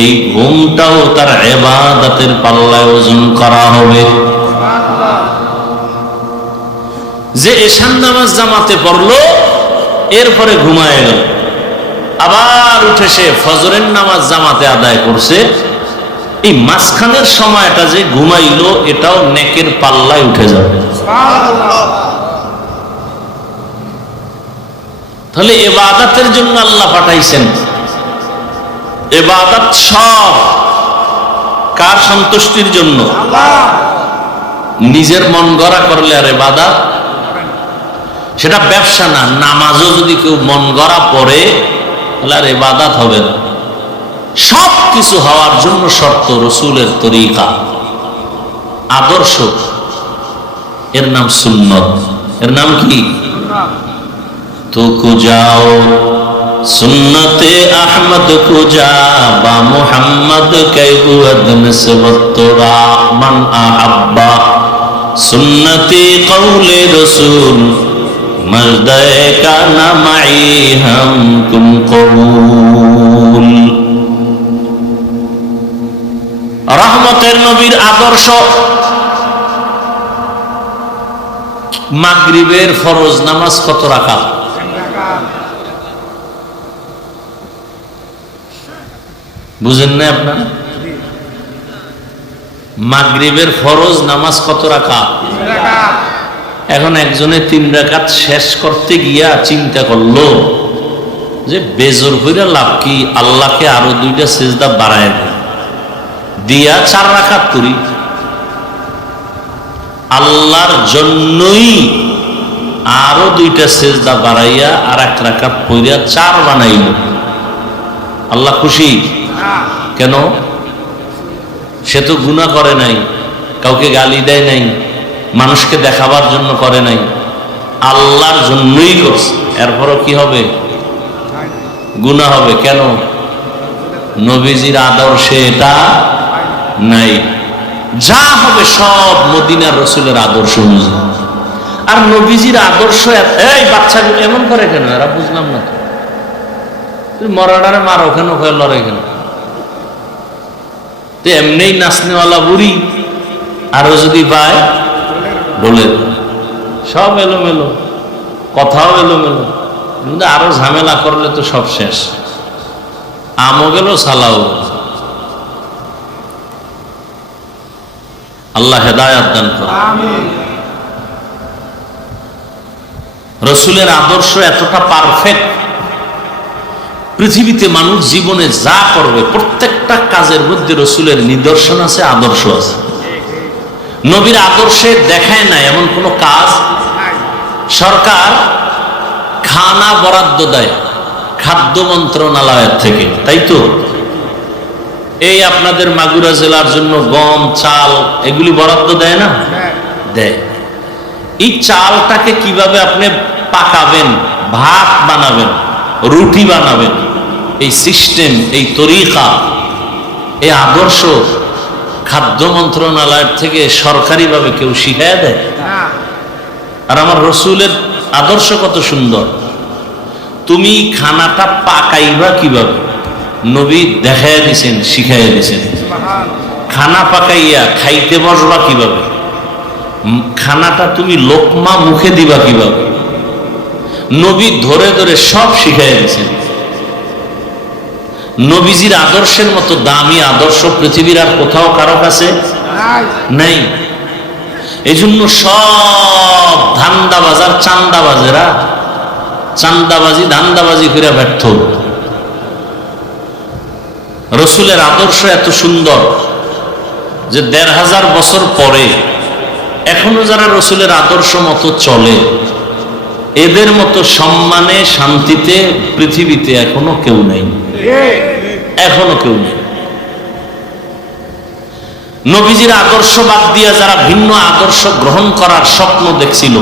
এই ঘুমটাও তার ইবাদতের পাল্লায় ওজন করা হবে। যে এশার নামাজ জামাতে পড়লো, এরপরে ঘুমায় গেল, আবার উঠে সে ফজরের নামাজ জামাতে আদায় করছে, এই মাঝখানের সময়টা যে ঘুমাইলো এটাও নেকের পাল্লায় উঠে যাবে। তাহলে ইবাদতের জন্য আল্লাহ পাঠাইছেন। ইবাদত সব কার সন্তুষ্টির জন্য? নিজের মন গড়া করলে আর ইবাদত সেটা ব্যবসা না। নামাজও যদি কেউ মন গড়া পড়ে তাহলে আর ইবাদত হবে না। সব কিছু হওয়ার জন্য শর্ত রসুলের তরিকা, আদর্শ, এর নাম সুন্নত। এর নাম কি? তো খুঁজাও সুন্নতে আহমদ খুঁজা বা মুহাম্মদ কৈবুদ নিসবতরা মান আহাব্বা সুন্নতি কওলে রসুল মজদায়ে কানা মাই হাম তুম কবুল। রহমতের নবীর আদর্শ। মাগরিবের ফরজ নামাজ কত রাকাত? বুঝেন না আপনার? মাগরিবের ফরজ নামাজ কত রাকাত? এখন একজনে 3 রাকাত শেষ করতে গিয়া চিন্তা করলো যে বেজর হইরা লাভ কি, আল্লাহকে আরো 2টা সিজদা বাড়ায় দিয়া 4 রাকাত করি। আল্লাহর জন্যই আরো 2টা সিজদা বাড়াইয়া আর 1 রাকাত পড়িয়া 4 বানাইল। আল্লাহ খুশি কেন? সে তো গুনাহ করে নাই, কাউকে গালি দেয় নাই, মানুষকে দেখাবার জন্য করে নাই, আল্লাহর জন্যই করছে। এরপরও কি হবে? গুনাহ হবে। কেন? নবীজির আদর্শে এটা নাই। যা হবে সব মদিনার রসুলের আদর্শ অনুযায়ী। আর নবীজির আদর্শ, এই বাচ্চাগুলো এমন করে কেন? এরা বুঝলাম না তো। তুই মরাডারে মারো কেন, লড়ে কেন? তো এমনি নাচনেওয়ালা বুড়ি আরো যদি পায় বলে, সব এলোমেলো, কথাও এলোমেলো, কিন্তু আরো ঝামেলা করলে তো সব শেষ। আমও গেল, সালাও। আল্লাহ হেদায়াত দান করে। রসুলের আদর্শ এতটা পারফেক্ট, পৃথিবীতে মানুষ জীবনে যা করবে প্রত্যেকটা কাজের মধ্যে রসুলের নিদর্শন আছে, আদর্শ আছে। নবীর আদর্শে দেখায় না এমন কোন কাজ। সরকার খানা বরাদ্দ দেয় খাদ্য মন্ত্রণালয়ের থেকে, তাই তো? এই আপনাদের মাগুরা জেলার জন্য গম, চাল এগুলি বরাদ্দ দেয় না? দেয়। এই চালটাকে কিভাবে আপনি পাকাবেন, ভাত বানাবেন, রুটি বানাবেন, এই সিস্টেম, এই তরিকা, এই আদর্শ খাদ্য মন্ত্রণালয়ের থেকে সরকারিভাবে কেউ শিখায় দেয়? আর আমার রসুলের আদর্শ কত সুন্দর। তুমি খানাটা পাকাইবা কিভাবে, নবী দেখাইয়া দিছেন, শিখাইয়া দিছেন। খানা পাকাইয়া খাইতে বসবা কিভাবে, খানাটা তুমি লোকমা মুখে দিবা কিভাবে, নবী ধরে ধরে সব শিখাইয়া দিছেন। নবীজির আদর্শের মতো দামি আদর্শ পৃথিবীর আর কোথাও কারো কাছে নাই। এই জন্য সব ধান্দাবাজার চান্দাবাজেরা চান্দাবাজি ধান্দাবাজি করে ব্যর্থ। রসুলের আদর্শ এত সুন্দর যে ১৫০০ বছর পরে এখনো যারা রসুলের আদর্শ মতো চলে, এদের মতো সম্মানে শান্তিতে পৃথিবীতে এখনো কেউ নেই, এখনো কেউ নেই। নবীজির আদর্শ বাদ দিয়ে যারা ভিন্ন আদর্শ গ্রহণ করার স্বপ্ন দেখছিল,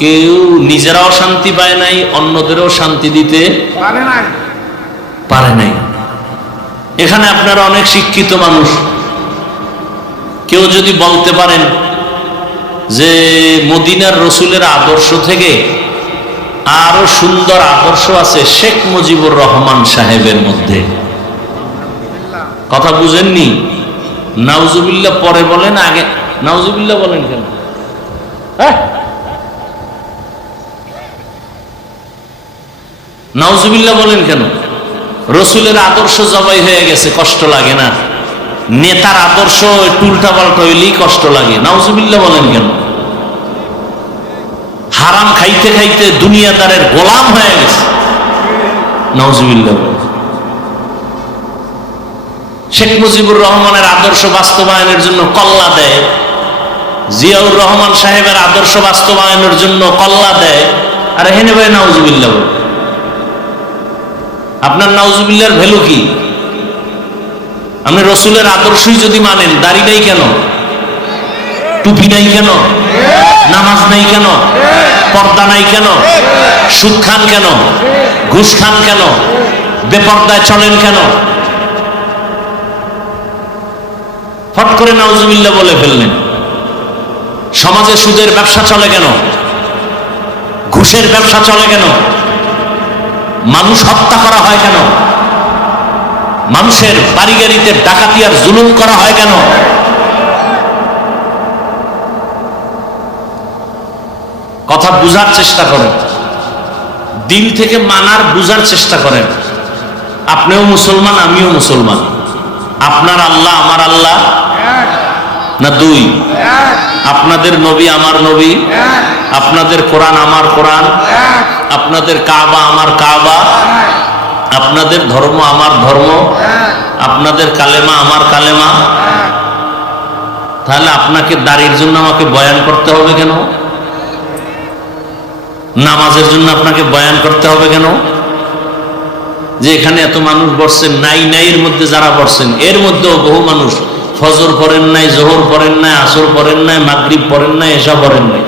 কেউ নিজেরাও শান্তি পায় নাই, অন্যদেরও শান্তি দিতে পারে নাই। এখানে আপনারা অনেক শিক্ষিত মানুষ, কেউ যদি বলতে পারেন যে মদিনার রসুলের আদর্শ থেকে আরো সুন্দর আদর্শ আছে শেখ মুজিবুর রহমান সাহেবের মধ্যে, কথা বুঝেননি? নাউজুবিল্লাহ পরে বলেন, আগে নাউজুবিল্লাহ বলেন কেন? নাউজুবিল্লাহ বলেন কেন? রসুলের আদর্শ জবাই হয়ে গেছে, কষ্ট লাগে না? নেতার আদর্শ উল্টা পাল্টা হইলেই কষ্ট লাগে, নাউজুবিল্লাহ বলেন কেন? হারাম খাইতে খাইতে দুনিয়াদারের গোলাম হয়ে গেছে, নাউজুবিল্লাহ। শেখ মুজিবুর রহমানের আদর্শ বাস্তবায়নের জন্য কল্লা দেয়, জিয়াউর রহমান সাহেবের আদর্শ বাস্তবায়নের জন্য কল্লা দেয়, আর হেনে ভাই নাউজুবিল্লাহ। আপনার নাউজুবিল্লাহর ভ্যালু কি? আপনি রসুলের আদর্শই যদি মানেন, দাড়ি নাই কেন? টুপি নাই কেন? নামাজ নাই কেন? পর্দা নাই কেন? সুদ খান কেন? ঘুষ খান কেন? বেপর্দায় চলেন কেন? ফট করে নাউজুবিল্লাহ বলে ফেললেন। সমাজে সুদের ব্যবসা চলে কেন? ঘুষের ব্যবসা চলে কেন? মানুষ হত্যা করা হয় কেন? মানুষের বাড়ি গাড়িতে ডাকাতি আর জুলুম করা হয় কেন? কথা বুঝার চেষ্টা করেন, দিল থেকে মানার বুঝার চেষ্টা করেন। আপনিও মুসলমান, আমিও মুসলমান। আপনার আল্লাহ আমার আল্লাহ না দুই? আপনাদের নবী আমার নবী, আপনাদের কোরআন আমার কোরআন, আপনাদের কাবা আমার কাবা, আপনাদের ধর্ম আমার ধর্ম, আপনাদের কালেমা আমার কালেমা। তাহলে আপনাকে দাড়ির জন্য আমাকে বয়ান করতে হবে কেন? নামাজের জন্য আপনাকে বয়ান করতে হবে কেন? যে এখানে এত মানুষ বসছেন, নাই নাইয়ের মধ্যে যারা বসছেন, এর মধ্যেও বহু মানুষ ফজর পড়েন নাই, জোহর পড়েন নাই, আসর পড়েন নাই, মাগরিব পড়েন নাই, এসা পড়েন নাই।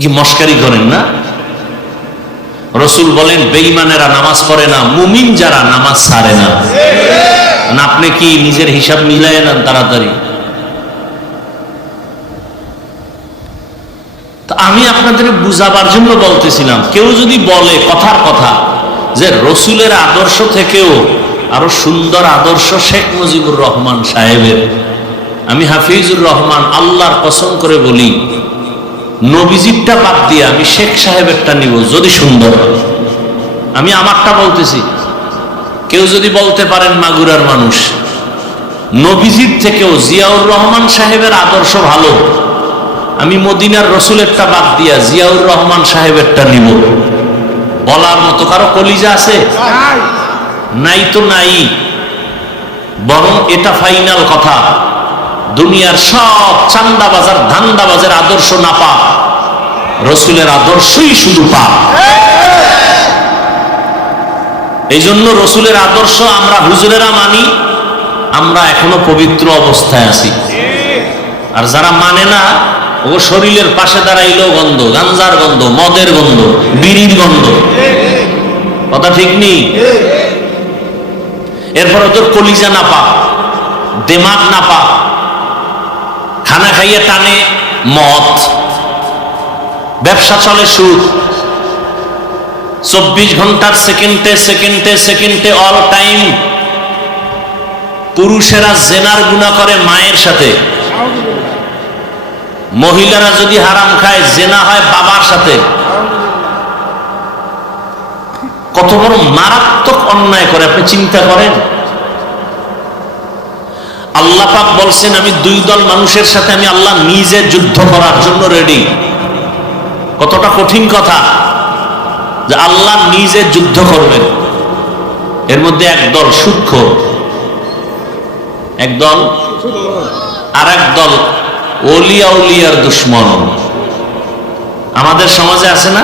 কি মস্কারি করেন না? রসুল বলেন বেঈমানেরা নামাজ পড়ে না, মুমিন যারা নামাজ ছাড়ে না। আপনি কি নিজের হিসাব মিলাই নেন তাড়াতাড়ি? আমি আপনাদের বুঝাবার জন্য বলতেছিলাম, কেউ যদি বলে কথার কথা যে রসুলের আদর্শ থেকেও আরো সুন্দর আদর্শ শেখ মুজিবুর রহমান সাহেবের, আমি হাফিজুর রহমান আল্লাহর কসম করে বলি, নবীজিরটা বাদ দিয়ে আমি শেখ সাহেবেরটা নিব যদি সুন্দর। আমি আমারটা বলতেছি। কেউ যদি বলতে পারেন মাগুরার মানুষ, নবীজির থেকেও জিয়াউর রহমান সাহেবের আদর্শ ভালো, আমি মদিনার রসুলেরটা বাদ দিয়া জিয়াউর রহমান সাহেবেরটা নিব, বলার মতো কারো কলিজা আছে? নাই তো নাই। বরং এটা ফাইনাল কথা, দুনিয়ার সব চান্দাবাজার ধান্দাবাজের আদর্শ না পা, রসুলের আদর্শই শুধু পা। এই জন্য রসুলের আদর্শ আমরা হুজুরেরা মানি, আমরা এখনো পবিত্র অবস্থায় আছি। আর যারা মানে না, ও শরীরের পাশে দাঁড়াইলেও গন্ধ, গাঞ্জার গন্ধ, মদের গন্ধ, বিড়ির গন্ধ। কথা ঠিক নেই? এরপর তোর কলিজা না পা, দেমাগ না পা, খানা খাইয়ে টানে মদ, ব্যবসা চলে সুদ, 24 ঘন্টার সেকেন্ডে সেকেন্ডে সেকেন্ডে অল টাইম। পুরুষেরা জেনার গুনাহ করে মায়ের সাথে, মহিলারা যদি হারাম খায় জেনা হয় বাবার সাথে। কত বড় মারাত্মক অন্যায় করে আপনি চিন্তা করেন। আল্লাহ পাক বলছেন, আমি দুই দল মানুষের সাথে আমি আল্লাহ নিজে যুদ্ধ করার জন্য রেডি। কতটা কঠিন কথা যে আল্লাহ নিজে যুদ্ধ করবেন। এর মধ্যে একদল সুদখোর, একদল আর একদল ওলিয়া উলিয়ার দুশ্মন। আমাদের সমাজে আছে না?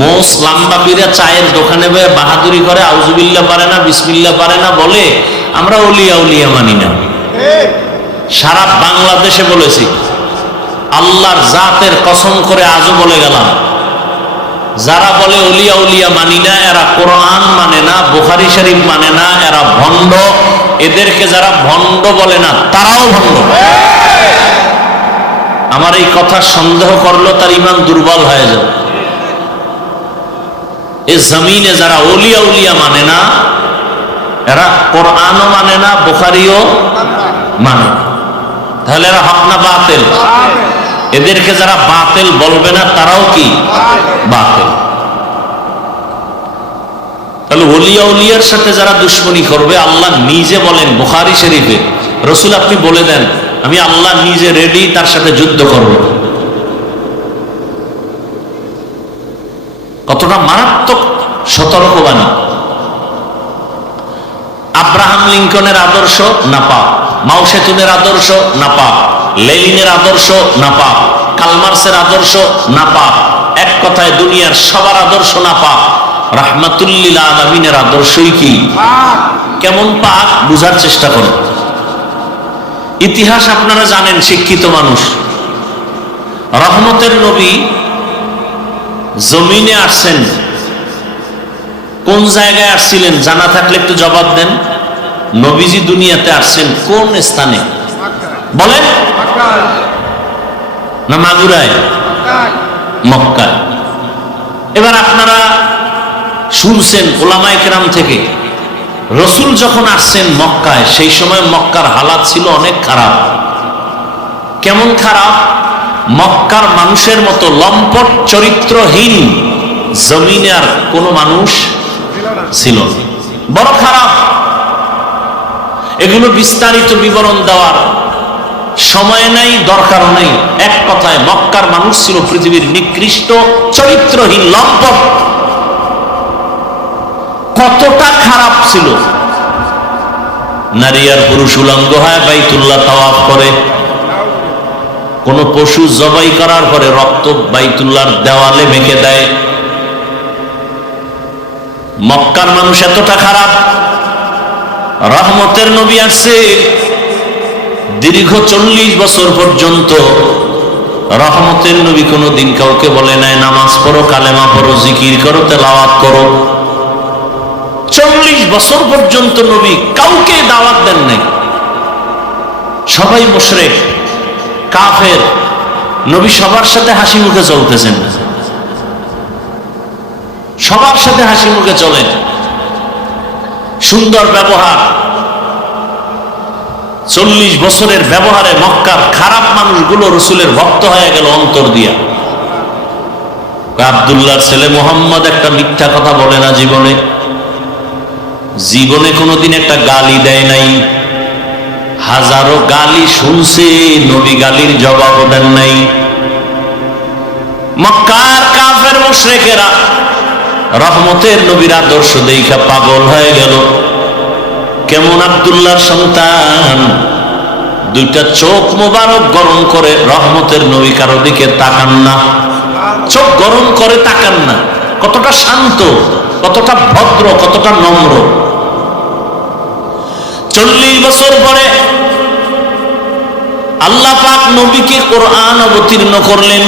মোস লাম্বা পীরা চায়ের দোকানে বয়ে বাহাদুরি করে, আউজুবিল্লাহ পারে না, বিসমিল্লাহ পারে না, বলে আমরা ওলিয়া উলিয়া মানি না। সারা বাংলাদেশে বলেছি, আল্লাহর জাতের কসম করে আজও বলে গেলাম, যারা বলে ওলিয়া উলিয়া মানি না, এরা কোরআন মানে না, বুখারী শরীফ মানে না, এরা ভণ্ড। এদেরকে যারা ভণ্ড বলে না, তারাও ভণ্ড। আমার এই কথা সন্দেহ করলো তার ঈমান দুর্বল হয়ে যাবে। এই জমিনে যারা ওলিয়া উলিয়া মানে না, এরা কোরআনও মানে না, বুখারীও মানে না। তাহলে এরা হক না বাতিল? এদেরকে যারা বাতিল বলবে না, তারাও কি বাতিল? তাহলে ওলিয়া উলিয়ার সাথে যারা দুশ্মনী করবে, আল্লাহ নিজে বলেন বুখারী শরীফে, রসুল আপনি বলে দেন আমি আল্লাহ নিজে রেডি তার সাথে যুদ্ধ করব। কতটা মারাত্মক সতর্কবাণী! আব্রাহাম লিঙ্কনের আদর্শ না পাপ, মাও সেতুনের আদর্শ না পাপ, লেনিনের আদর্শ না পাপ, কালমার্সের আদর্শ না পাপ, এক কথায় দুনিয়ার সবার আদর্শ না পাপ, রাহমাতুল্লিল আলামিনের আদর্শই কি কেমন পাক বুঝার চেষ্টা করুন। ইতিহাস আপনারা জানেন, শিক্ষিত মানুষ। রহমতের নবী জমিনে আসছেন, কোন জায়গায় আসছিলেন জানা থাকলে একটু জবাব দেন। নবীজি দুনিয়াতে আসছেন কোন স্থানে বলেন? না মাগুরায়? মক্কায়। এবার আপনারা শুনছেন উলামায়ে কেরাম থেকে, রসুল যখন আসছেন মক্কায়, সেই সময় মক্কার হালাত ছিল অনেক খারাপ। কেমন খারাপ? মক্কার মানুষের মতো লম্পট চরিত্রহীন জমিনে আর কোনো মানুষ ছিল না, বড় খারাপ। এগুলো বিস্তারিত বিবরণ দেওয়ার সময় নাই, দরকারও নাই। এক কথায় মক্কার মানুষ ছিল পৃথিবীর নিকৃষ্ট চরিত্রহীন লম্পট। কতটা খারাপ ছিল! নারী আর পুরুষ উলঙ্গ হয় বাইতুল্লাহ তাওয়াফ করে, কোন পশু জবাই করার পরে রক্ত বাইতুল্লাহর দেওয়ালে মেখে দেয়। মক্কার মানুষ এতটা খারাপ। রহমতের নবী আসছে, দীর্ঘ 40 বছর পর্যন্ত রহমতের নবী কোনোদিন কাউকে বলে নাই নামাজ পড়ো, কালেমা পড়ো, জিকির করো, তেলাওয়াত করো। 40 বছর পর্যন্ত নবী কাউকে দাওয়াত দেন নাই। সবাই মুশরিক, কাফের। নবী সবার সাথে হাসি মুখে চলতেছেন, সবার সাথে হাসি মুখে চলেন, সুন্দর ব্যবহার। 40 বছরের ব্যবহারে মক্কার খারাপ মানুষগুলো রসুলের ভক্ত হয়ে গেল অন্তর দিয়া। আব্দুল্লাহর ছেলে মুহাম্মদ একটা মিথ্যা কথা বলে না জীবনে, জীবনে কোনোদিন একটা গালি দেয় নাই। হাজারো গালি শুনছে, নবী গালির জবাব দেন নাই। মক্কার কাফের মুশরিকেরা রহমতের নবীর আদর্শ দেখা পাগল হয়ে গেল। কেমন আব্দুল্লাহর সন্তান, দুইটা চোখ মোবারক গরম করে রহমতের নবী কারো দিকে তাকান না, চোখ গরম করে তাকান না। কতটা শান্ত, কতটা ভদ্র, কতটা নম্র। 40 বছর পরে আল্লাহ পাক নবীকে কোরআন অবতীর্ণ করলেন,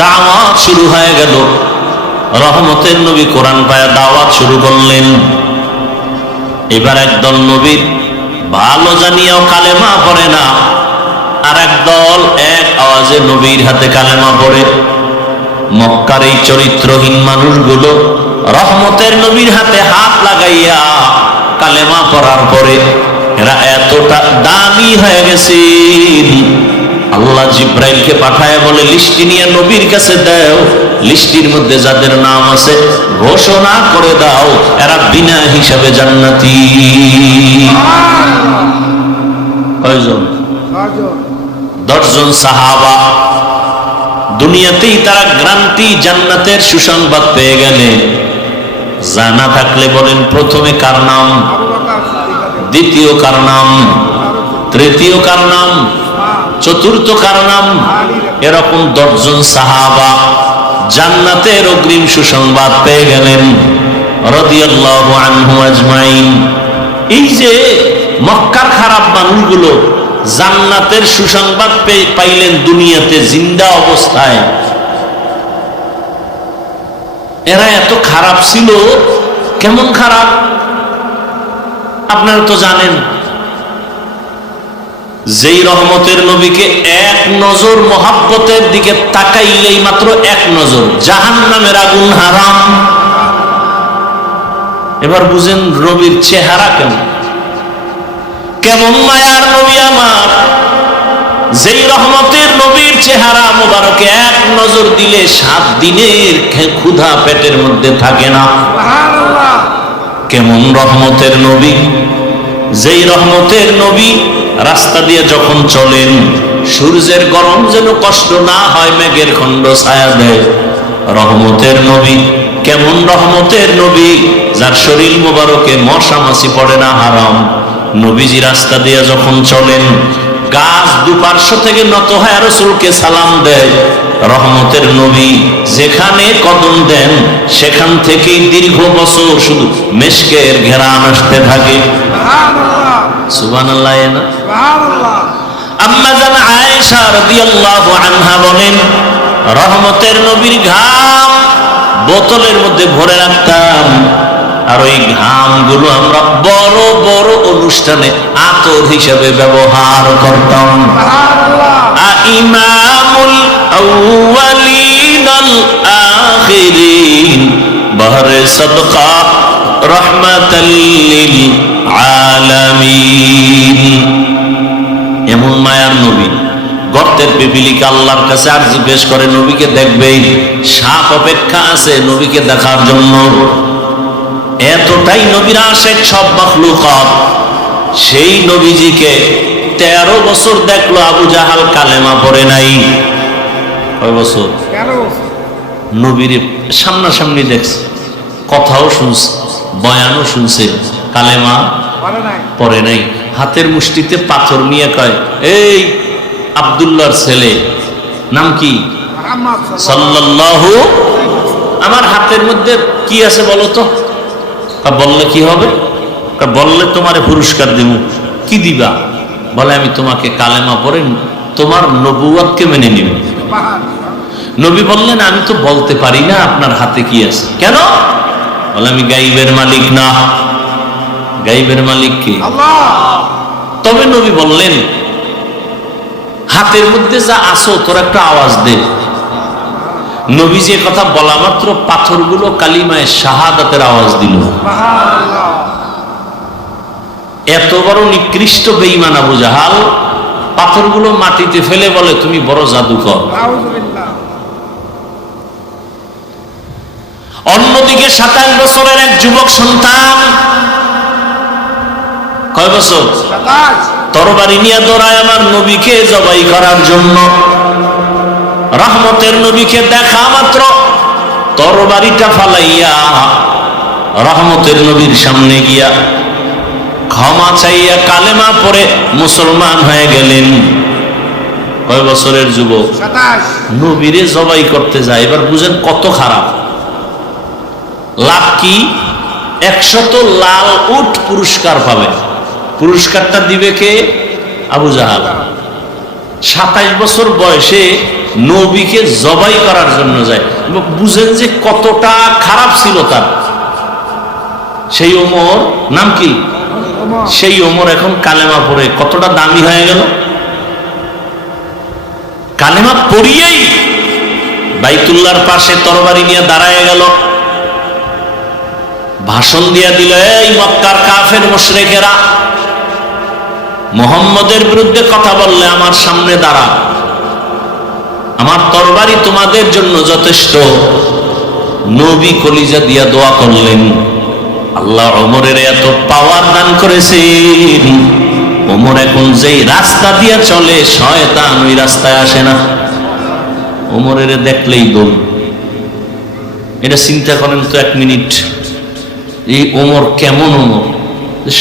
দাওয়াত শুরু হয়ে গেল। রহমতের নবী কোরআন পায়া দাওয়াত শুরু করলেন। এবার একদল নবীর ভালো জানিয়াও কালেমা পড়ে না, আর একদল এক আওয়াজে নবীর হাতে কালেমা পড়ে। মক্কার এই চরিত্রহীন মানুষগুলো রহমতের নবীর হাতে হাত লাগাইয়া কালেমা পড়ার পরে এরা এতটা দামি হয়ে গেছে, আল্লাহ জিব্রাইলকে পাঠায় বলে লিস্টি নিয়ে নবীর কাছে দাও, লিস্টির মধ্যে যাদের নাম আছে ঘোষণা করে দাও এরা বিনা হিসাবে জান্নাতি। কয়জন? 10 জন সাহাবা। দুনিয়াতেই তারা গ্রান্তি জান্নাতের সুসংবাদ পেয়ে গেলে, জানা থাকলে বলেন প্রথমে কার নাম, দ্বিতীয় কার নাম, তৃতীয় কার নাম, চতুর্থ কার নাম? এরকম 10 জন সাহাবা জান্নাতের অগ্রিম সুসংবাদ পেয়ে গেলেন রাদিয়াল্লাহু আনহু আজমাইন। এই যে মক্কার খারাপ মানুষগুলো জান্নাতের সুসংবাদ পাইলেন দুনিয়াতে জিন্দা অবস্থায়, এরা এত খারাপ ছিল। কেমন খারাপ আপনারা তো জানেন, যেই রহমতের নবীকে এক নজর মহাব্বতের দিকে তাকাইলেই মাত্র এক নজর জাহান্নামের আগুন হারাম। এবার বুঝেন নবীর চেহারা কেমন, কেমন মায়ার নবী আমার, যেই রহমতের নবীর চেহারা মোবারকে এক নজর দিলে 7 দিনের ক্ষুধা পেটের মধ্যে থাকে না। কেমন রহমতের নবী, যেই রহমতের নবী রাস্তা দিয়ে যখন চলেন সূর্যের গরম যেন কষ্ট না হয়, মেঘের খণ্ড ছায়া দেয়। রহমতের নবী, কেমন রহমতের নবী, যার শরীর মোবারকে মশা মাছি পড়ে না, হারাম। নবীজি রাস্তা দিয়ে যখন চলেন গাছ দুপার্শ্ব থেকে নত হয়ে রাসূলকে সালাম দেয়। রহমতের নবী যেখানে কদম দেন সেখান থেকেই দীর্ঘ বছর শুধু মেশকের ঘেরান আসতে থাকে। সুবহানাল্লাহ না সুবহানাল্লাহ। আম্মা জান আয়েশা রাদিয়াল্লাহু আনহা বলেন, রহমতের নবীর ঘাম বোতলের মধ্যে ভরে রাখতাম, আর ওই ঘামগুলো আমরা বড় বড় অনুষ্ঠানে আতর হিসেবে ব্যবহার করতাম। ইমামুল আউয়ালিন আল আখিরিন বাহরে সাদকা রাহমাতাল লিল আলামিন। এমন মায়ার নবী, গর্তের পিপিলিকা আল্লাহর কাছে আরজি পেশ করে নবীকে দেখবে, সাপ অপেক্ষা আছে নবীকে দেখার জন্য। এতটাই নবীর আশিক সব মাখলুকাত। সেই নবীজিকে 13 বছর দেখলো আবু জাহাল, কালেমা পড়ে নাই। কয় বছর? 13 বছর। নবীর সামনাসামনি দেখছে, কথাও শুনছে, বয়ানও শুনছে, কালেমা পড়ে নাই। হাতের মুষ্টিতে পাথর নিয়ে কয়, এই আব্দুল্লাহর ছেলে, নাম কি? সাল্লাল্লাহু। আমার হাতের মধ্যে কি আছে বলো তো? বললে কি হবে? বললে তোমারে পুরস্কার দিব। কি দিবা? বলে আমি তোমাকে কালেমা পড়ে তোমার নবুয়তকে মেনে নিব। নবী বললেন, আমি তো বলতে পারি না আপনার হাতে কি আছে। কেন? বলে আমি গাইবের মালিক না। গাইবের মালিক কে? আল্লাহ। তবে নবী বললেন, হাতের মধ্যে যা আছো তোর একটা আওয়াজ দে। নবী যে কথা বলা মাত্র পাথরগুলো কালিমায়ে শাহাদাতের আওয়াজ দিল। এত বড় নিকৃষ্ট বেঈমান আবু জাহাল পাথরগুলো মাটিতে ফেলে বলে, তুমি বড় জাদুকর। অন্যদিকে 27 বছরের এক যুবক সন্তান, কয় বছর? 27। তরবারি নিয়ে দৌড়ায় আমার নবীকে জবাই করার জন্য। রহমতের নবীকে দেখা মাত্র তরবারিটা ফালাইয়া রহমতের নবীর সামনে গিয়া ক্ষমা চাইয়া কালেমা পড়ে মুসলমান হয়ে গেলেন। কয় বছরের যুবক? 27। নবীরে জবাই করতে যায়। এবার বুঝেন কত খারাপ। লাভ কি? 100 লাল উট পুরস্কার পাবে। পুরস্কারটা দিবে কে? আবু জাহাল। 27 বছর বয়সে নবীকে জবাই করার জন্য যায়। বুঝেন যে কতটা খারাপ ছিল তার। সেই ওমর, নাম কি? সেই ওমর এখন কালেমা পড়ে কতটা দামি হয়ে গেল। কালেমা পড়িয়েই বাইতুল্লাহর পাশে তরবারি নিয়ে দাঁড়ায় গেল, ভাষণ দিয়া দিল, এই মক্কার কাফের মুশরিকেরা, মুহাম্মদের বিরুদ্ধে কথা বললে আমার সামনে দাঁড়া, আমার তরবারি তোমাদের জন্য যথেষ্ট। নবী কলিজা দিয়া দোয়া করলেন, আল্লাহ ওমরের এত পাওয়ার দান করেছেন, ওমর এখন যেই রাস্তা দিয়ে চলে শয়তান ওই রাস্তায় আসে না। ওমরের দেখলেই দৌড়। এটা চিন্তা করেন তো 1 মিনিট, এই ওমর কেমন ওমর?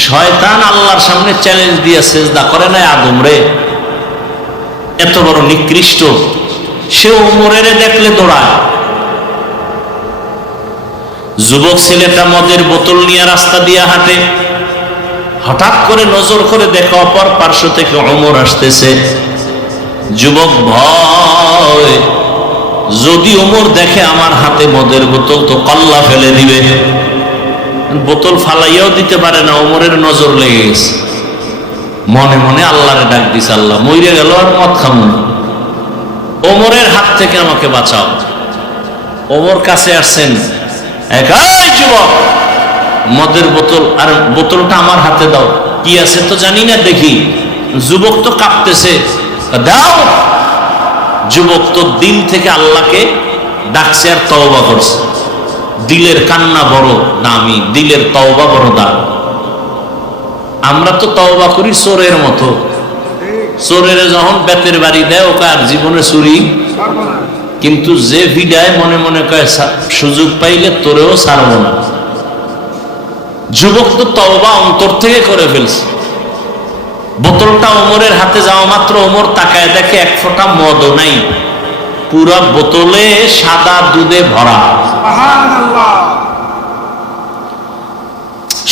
শয়তান আল্লাহর সামনে চ্যালেঞ্জ দিয়ে সেজদা করে না আদম রে। এত বড় নিকৃষ্ট সে ওমরের দেখলে দৌড়ায়। যুবক ছেলেটা মদের বোতল নিয়ে রাস্তা দিয়ে হাঁটে, হঠাৎ করে নজর করে দেখে অপর পার্শ্ব থেকে ওমর আসতেছে। যুবক ভয়, যদি ওমর দেখে আমার হাতে মদের বোতল তো কল্লা ফেলে দিবে। বোতল ফালাইয়াও দিতে পারে না, ওমরের নজর লেগে গেছে। মনে মনে আল্লাহরে ডাক দিছে, আল্লাহ মইরে গেল আর মদ খামু না, ওমরের হাত থেকে আমাকে বাঁচাও। ওমর কাছে আসছেন, এই যুবক মদের বোতল, আর বোতলটা আমার হাতে দাও। কি আছে তো জানি না, দেখি। যুবক তো কাঁপতেছে, দাও। যুবক তো দিল থেকে আল্লাহকে ডাকছে আর তওবা করছে। দিলের কান্না বড় দামি, দিলের তওবা বড় দাম। আমরা তো তওবা করি চোরের মতো। চোরের যখন বেতের বাড়ি দেয় ওকে আর জীবনে চুরি, কিন্তু যে ভিডায় মনে মনে কয় সুযোগ পাইলে তোরেও ছাড়ব না। যুবক তো তওবা অন্তর থেকে করে ফেলছে। বোতলটা ওমরের হাতে যাওয়া মাত্র ওমর তাকায় দেখে এক ফোঁটা মদও নাই, পুরো বোতলে সাদা দুধে ভরা।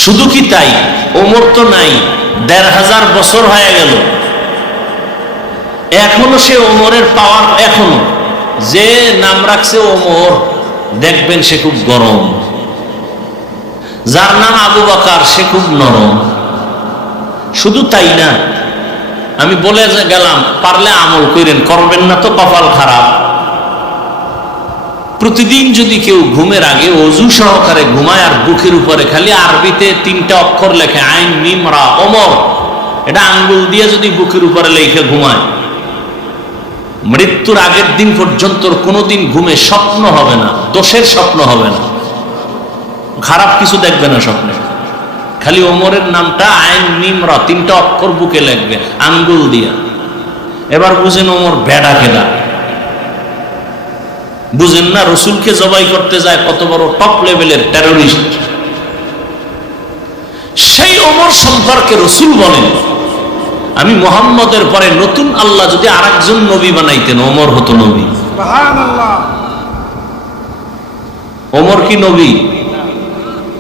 শুধু কি তাই, ওমর তো নাই, ১৫০০ বছর হয়ে গেল, এখনো সে ওমরের পাওয়ার, এখনো যে নাম রাখছে ওমর, দেখবেন সে খুব গরম। যার নাম আবু বকর সে খুব নরম। শুধু তাই না, আমি বলে গেলাম পারলে আমল করেন, করবেন না তো কপাল খারাপ। প্রতিদিন যদি কেউ ঘুমের আগে ওযু সহকারে ঘুমায় আর বুকের উপরে খালি আরবিতে ৩টা অক্ষর লেখে, আইন মিম রা ওমর, এটা আঙ্গুল দিয়ে যদি বুকের উপরে লেখে ঘুমায়, মৃত্যুর আগের দিন পর্যন্ত কোনোদিন ঘুমে স্বপ্ন হবে না, দোষের স্বপ্ন হবে না, খারাপ কিছু দেখবে না স্বপ্নে। খালি ওমরের নামটা আইন মিম রা ৩টা অক্ষর বুকে লিখবে আঙ্গুল দিয়া। এবার বুঝেন ওমর বেডা কেডা, বুঝেন না রসুলকে জবাই করতে যায় কত বড় টপ লেভেলের টেররিস্ট। সেই ওমর সম্পর্কে রসুল বলেন, আমি মুহাম্মদের পরে নতুন আল্লাহ যদি আরেকজন নবী বানাইতেন ওমর হতো নবী। সুবহানাল্লাহ। ওমর কি নবী?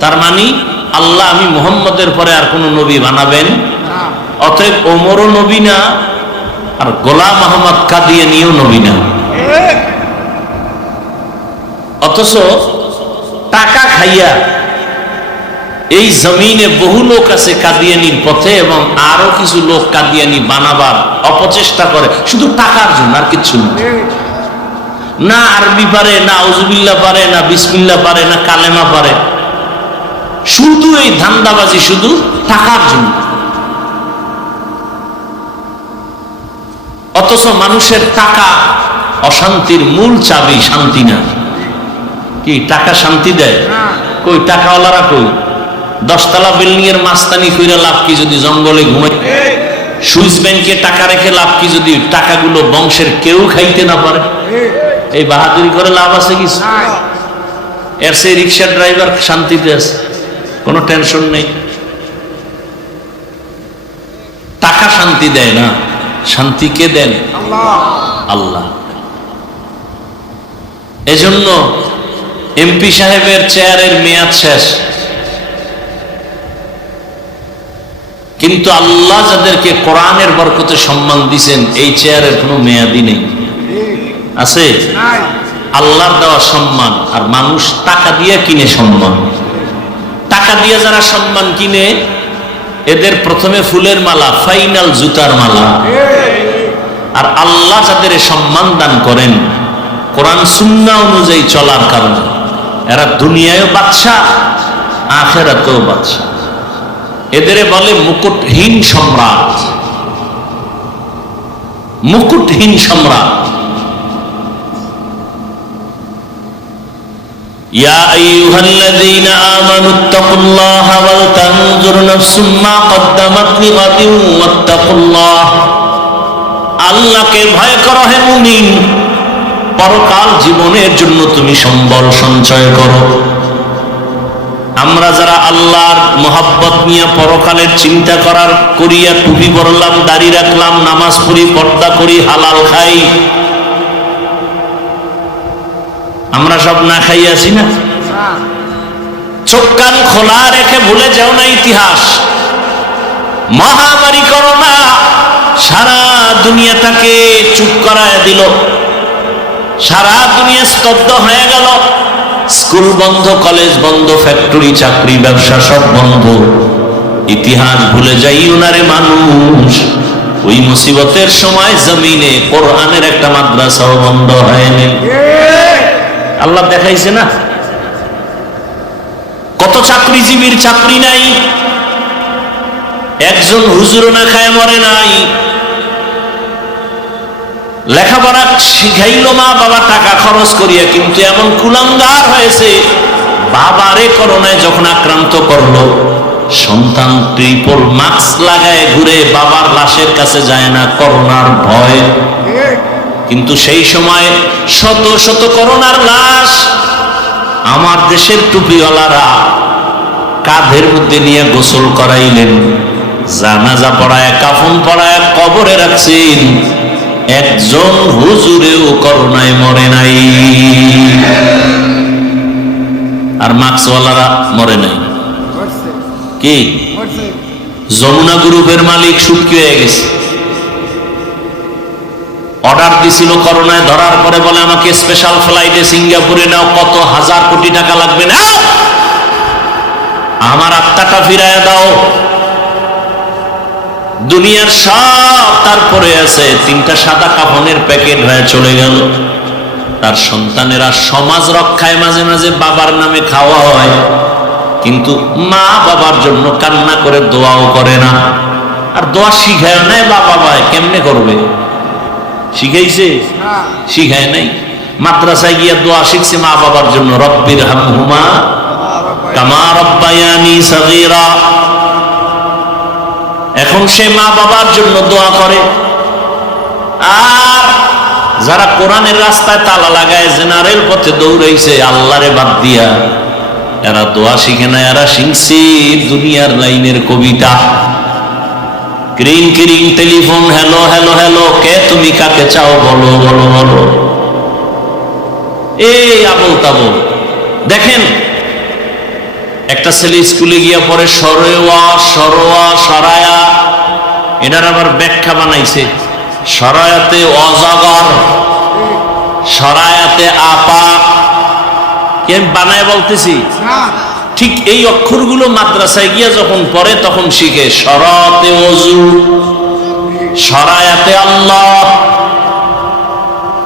তার মানে আল্লাহ আমি মুহাম্মদের পরে আর কোন নবী বানাবেন, অতএব ওমরও নবী না, আর গোলাম আহমদ কাদিয়ানীও নবী না। অথচ টাকা খাইয়া এই জমিনে বহু লোক আছে কাদিয়ানির পথে, এবং আরো কিছু লোক কাদিয়ানি বানাবার অপচেষ্টা করে শুধু টাকার জন্য, আর কিছু না। না আরবি পারে, না আউযুবিল্লাহ পারে, না বিসমিল্লাহ পারে, না কালেমা পারে, শুধু এই ধান্দাবাজি, শুধু টাকার জন্য। অথচ মানুষের টাকা অশান্তির মূল চাবি, শান্তি না। কি টাকা শান্তি দেয়? কই টাকাওয়ালারা কই? 10 তলা বিল্ডিং এর মাস্তানি কইরা লাভ কি যদি জঙ্গলে ঘুমাই? সুইস ব্যাংকে টাকা রেখে লাভ কি যদি টাকাগুলো বংশের কেউ খাইতে না পারে? এই বাহাদুরি করে লাভ আছে কিছু? এর সেই রিক্সা ড্রাইভার শান্তিতে আছে, কোনো টেনশন নেই। টাকা শান্তি দেয় না, শান্তি কে দেন? আল্লাহ। এজন্য এমপি সাহেবের চেয়ারের মেয়াদ শেষ, কিন্তু আল্লাহ যাদেরকে কোরআনের বরকতে সম্মান দিয়েছেন এই চেয়ারের কোনো মেয়াদই নেই। আছে? আল্লাহর দেওয়া সম্মান, আর মানুষ টাকা দিয়ে কিনে সম্মান। টাকা দিয়ে যারা সম্মান কিনে এদের প্রথমে ফুলের মালা, ফাইনাল জুতার মালা। আর আল্লাহ যাদের সম্মান দান করেন কোরআন সুন্নাহ অনুযায়ী চলার কারণে, এরা দুনিয়ায়ও বাদশা, আখিরাতেও বাদশা। এদের বলে মুকুটহীন সম্রাট, মুকুটহীন সম্রাট। ইয়া আইয়ুহাল্লাযীনা আমানুত্তাকুল্লাহা ওয়াল তানজুর নাফসুম মা কদ্দামাত লিগাদিন ওয়াত্তাকুল্লাহ। আল্লাহকে ভয় করো হে মুমিন, পরকাল জীবনের জন্য তুমি সম্বল সঞ্চয় করো। আমরা যারা আল্লাহর মহব্বত নিয়ে পরকালের চিন্তা করিয়া টুপি পরলাম, দাড়ি রাখলাম, নামাজ পড়ি, পর্দা করি, হালাল খাই, আমরা সব না খাই আছি না? চোখ কান খোলা রেখে ভুলে যাও না ইতিহাস। মহামারী করোনা সারা দুনিয়াটাকে চুপ করায় দিল, সারা দুনিয়া স্তব্ধ হয়ে গেল। স্কুল বন্ধ, কলেজ বন্ধ, ফ্যাক্টরি, চাকরি, ব্যবসা সব বন্ধ। ইতিহাস ভুলে যাইও না রে মানুষ। ওই মুসিবতের সময় জমিনে কোরআনের একটা মাদ্রাসাও বন্ধ হয়নি। আল্লাহ দেখাইছে না? কত চাকরিজীবীর চাকরি নাই, একজন হুজুর না খায় মরে নাই। লেখাপড়া শিখাইল মা বাবা টাকা খরচ করিয়া, কিন্তু এমন কুলাঙ্গার হয়েছে, বাবারে করোনায় যখন আক্রান্ত করলো, সন্তান ট্রিপল মাস্ক লাগায় ঘুরে বাবার লাশের কাছে যায় না করোনার ভয়। কিন্তু সেই সময় শত শত করোনার লাশ আমার দেশের টুপিওয়ালারা কাঁধের মধ্যে নিয়ে গোসল করাইলেন, জানাজা পড়ায়, কাফন পড়ায় কবরে রাখছেন। একজন হুজুরেও করোনায় মরে নাই, আর মাস্কওয়ালারা মরে নাই। কি যমুনা গ্রুপের মালিক সুটকি হয়ে গেছে। অর্ডার দিছিল করোনায় ধরার পরে, বলে আমাকে স্পেশাল ফ্লাইটে সিঙ্গাপুরে নাও, কত হাজার কোটি টাকা লাগবে না, আমার আত্মাটা ফিরাইয়া দাও। দুনিয়ার সব তারপরে আছে, তিনটা সাদা কাফনের প্যাকেট হয়ে চলে গেল। তার সন্তানেরা সমাজ রক্ষায় মাঝে মাঝে বাবার নামে খাওয়া হয়, কিন্তু মা বাবার জন্য কান্না করে দোয়াও করে না। আর দোয়া শিখায় নাই বাবা ভাই, কেমনে করবে? শিখাইছে? শিখায় নাই। মাদ্রাসায় গিয়ে দোয়া শিখছে মা বাবার জন্য, রব্বির হামহুমা কামা রব্বায়ানি সগীরা। এখন সে মা বাবার জন্য দোয়া করে। আর যারা কোরআনের রাস্তায় তালা লাগায় জেনারেল পথে দৌড়াইছে আল্লাহরে বাদ দিয়া, এরা দোয়া শিখে না, এরা শিখছে দুনিয়ার লাইনের কবিতা। ক্রিং ক্রিং টেলিফোন, হ্যালো হ্যালো হ্যালো, কে তুমি, কাকে চাও, বলো বলো বলো, এই আবল তাবল। দেখেন একটা ছেলে স্কুলে গিয়া পরে সরোয়া সরোয়া সরায়া, এটার আবার ব্যাখ্যা বানাইছে। সরায়াতে অজাগর, সরায়াতে আপা। কে বানায় বলতেছি? ঠিক এই অক্ষরগুলো মাদ্রাসায় গিয়া যখন পড়ে তখন শিখে। সরাতে অজু, সরায়াতে আল্লাহ।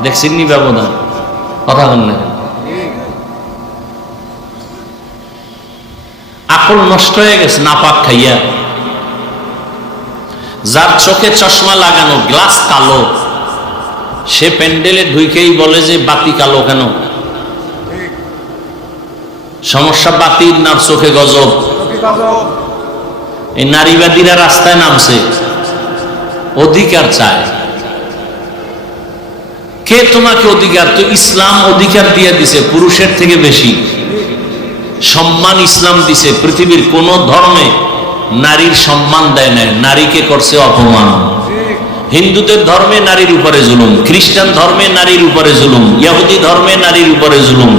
দেখছেন নি ব্যবধান? কথা বল না, আকল নষ্ট হয়ে গেছে নাপাক খাইয়া। যার চোখে চশমা লাগানো, গ্লাস কালো, সে প্যান্ডেলে ঢুকেই বলে যে বাতি কালো কেন? সমস্যা বাতির না চোখে গজব? এই নারীবাদীরা রাস্তায় নামছে, অধিকার চায়। কে তোমাকে অধিকার? তো ইসলাম অধিকার দিয়ে দিছে পুরুষের থেকে বেশি সম্মান। ইসলাম দিছে, পৃথিবীর কোন ধর্মে নারীর সম্মান দেয় না, নারীকে করছে অপমান। হিন্দুদের ধর্মে নারীর উপরে জুলুম, খ্রিস্টান ধর্মে নারীর উপরে জুলুম, ইহুদি ধর্মে নারীর উপরে জুলুম।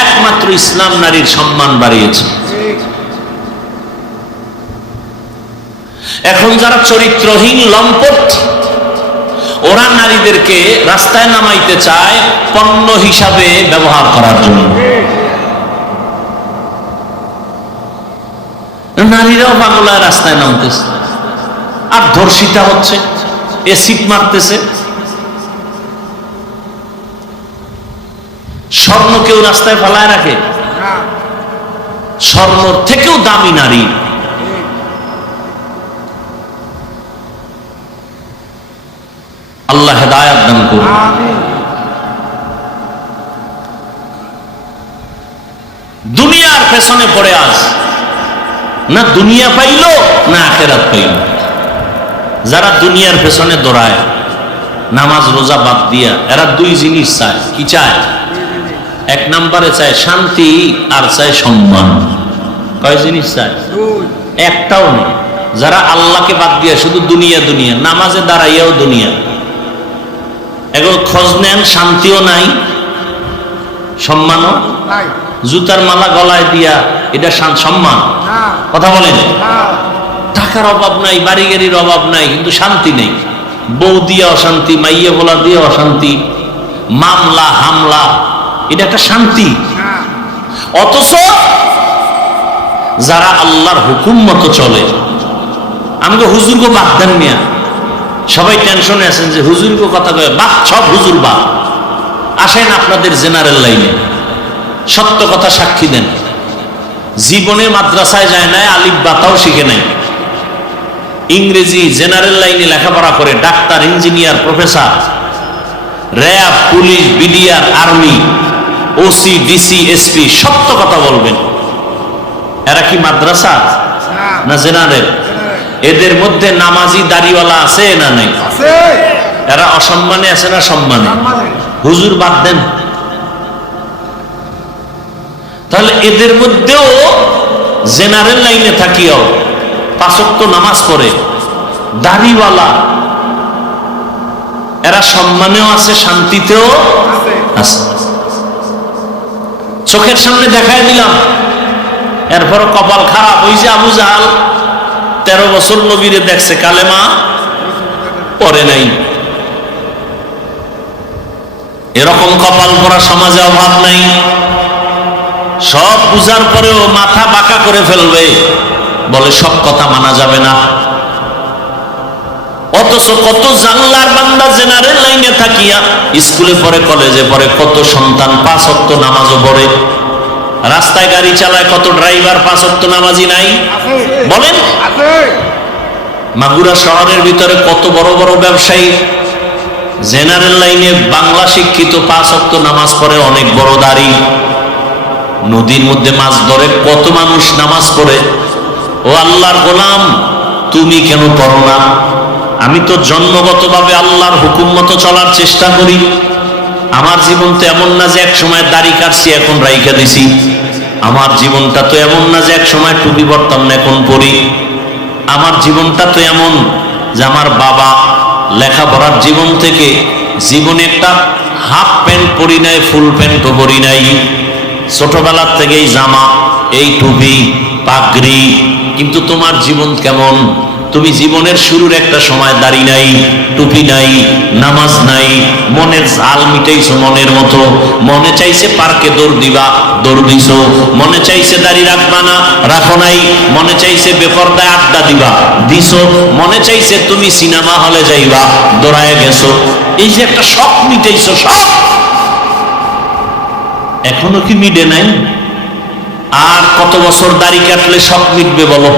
একমাত্র ইসলাম নারীর সম্মান বাড়িয়েছে। এখন যারা চরিত্রহীন লম্পট, ওরা নারীদেরকে রাস্তায় নামাইতে চায় পণ্য হিসাবে ব্যবহার করার জন্য। নারীরাও পাগলায় রাস্তায় নামতেছে, আর ধর্ষিতা হচ্ছে, এসিড মারতেছে। স্বর্ণ কেউ রাস্তায় ফেলায় রাখে? স্বর্ণর থেকেও দামি নারী। আল্লাহ হেদায়েত দান করুন। দুনিয়ার পেছনে পড়ে আজ, না দুনিয়া পাইল না আখিরাত পাইল। যারা দুনিয়ার পেছনে দৌড়ায়, নামাজ রোজা বাদ দিয়া, এরা দুই জিনিস চায়। কি চায়? এক নম্বরে চায় শান্তি, আর চায় সম্মান। কয় জিনিস চায়? একটাও নেই। যারা আল্লাহকে বাদ দিয়া শুধু দুনিয়া দুনিয়া, নামাজে দাঁড়াইয়াও দুনিয়া, এগুলো খোঁজ নেন, শান্তিও নাই, সম্মানও নাই জুতার মালা গলায় দিয়া এটা সম্মান না কথা বলেন না টাকার অভাব নাই বাড়ি গাড়ির অভাব নাই কিন্তু শান্তি নেই বউ দিয়ে অশান্তি মাইয়া বলা দিয়ে অশান্তি মামলা হামলা এটা একটা শান্তি না অথচ যারা আল্লাহর হুকুম মতো চলে আমাকে হুজুরকে বাদ দেন মিয়া সবাই টেনশনে আছেন যে হুজুরকে কথা কয়ে বাদ সব হুজুর বাদ আসেন আপনাদের জেনারেল লাইনে সত্য কথা সাক্ষী দেন জীবনে মাদ্রাসায় যায় নাই আলিফ বাতাও শিখে নাই ইংরেজি জেনারেল লাইনে লেখাপড়া করে doctor engineer professor RAB police BDR army OC DC SP সত্য কথা বলবেন এরা কি মাদ্রাসা না জেনারেল এদের মধ্যে নামাজি দাড়িওয়ালা আছে না নাই আছে এরা অসম্মানে আছে না সম্মানে সম্মানে হুজুর বাদ দেন তাহলে এদের মধ্যেও জেনারেল লাইনে থাকিও পাঁচ ওয়াক্ত নামাজ পড়ে দাড়িওয়ালা এরা সম্মানেও আছে শান্তিতেও আছে আছে চোখের সামনে দেখায় দিলাম এরপর কপাল খারাপ ওই যে আবু জাহাল 13 বছর নবীরে দেখছে কালেমা পড়ে নাই এরকম কপাল পড়া সমাজে অভাব নাই সব বুঝার পরেও মাথা বাঁকা করে ফেলবে বলে সব কথা মানা যাবে না অথচ কত জানলার বান্দা জেনারেল লাইনে থাকিয়া স্কুলে পড়ে কলেজে পড়ে কত সন্তান 5 ওয়াক্ত নামাজও পড়ে রাস্তায় গাড়ি চালায় কত ড্রাইভার 5 ওয়াক্ত নামাজি নাই আছে বলেন আছে মাগুরা শহরের ভিতরে কত বড় বড় ব্যবসায়ী জেনারেল লাইনে বাংলা শিক্ষিত 5 ওয়াক্ত নামাজ পড়ে অনেক বড় দাড়ি নদীর মধ্যে মাছ ধরে কত মানুষ নামাজ পড়ে ও আল্লাহর গোলাম তুমি কেন পড়ো না আমি তো জন্মগতভাবে আল্লাহর হুকুম মতো চলার চেষ্টা করি আমার জীবন তো এমন না যে এক সময় দাড়ি কাটছি এখন রাইখা দিছি আমার জীবনটা তো এমন না যে এক সময় টুপি পরতাম না এখন পরি আমার জীবনটা তো এমন যে আমার বাবা লেখাপড়ার জীবন থেকে জীবনে একটা হাফ প্যান্ট পরি নাই ফুল প্যান্টও পরি নাই ছোটবেলার থেকেই জামা এই টুপি পাগড়ি কিন্তু তোমার জীবন কেমন তুমি জীবনের শুরুর একটা সময় দাড়ি নাই টুপি নাই নামাজ নাই মনের জাল মিটাইছো মনের মতো মনে চাইছে পার্কে দৌড় দিবা দৌড় দিছো মনে চাইছে দাড়ি রাখবা না রাখো নাই মনে চাইছে বেপরদায় আড্ডা দিবা দিছো মনে চাইছে তুমি সিনেমা হলে যাইবা দৌড়ায় গেছো এই যে একটা শখ মিটাইছো শখ এখনো কি মিটে নাই আর কত বছর দাড়ি কাটলে শখ মিটবে বলো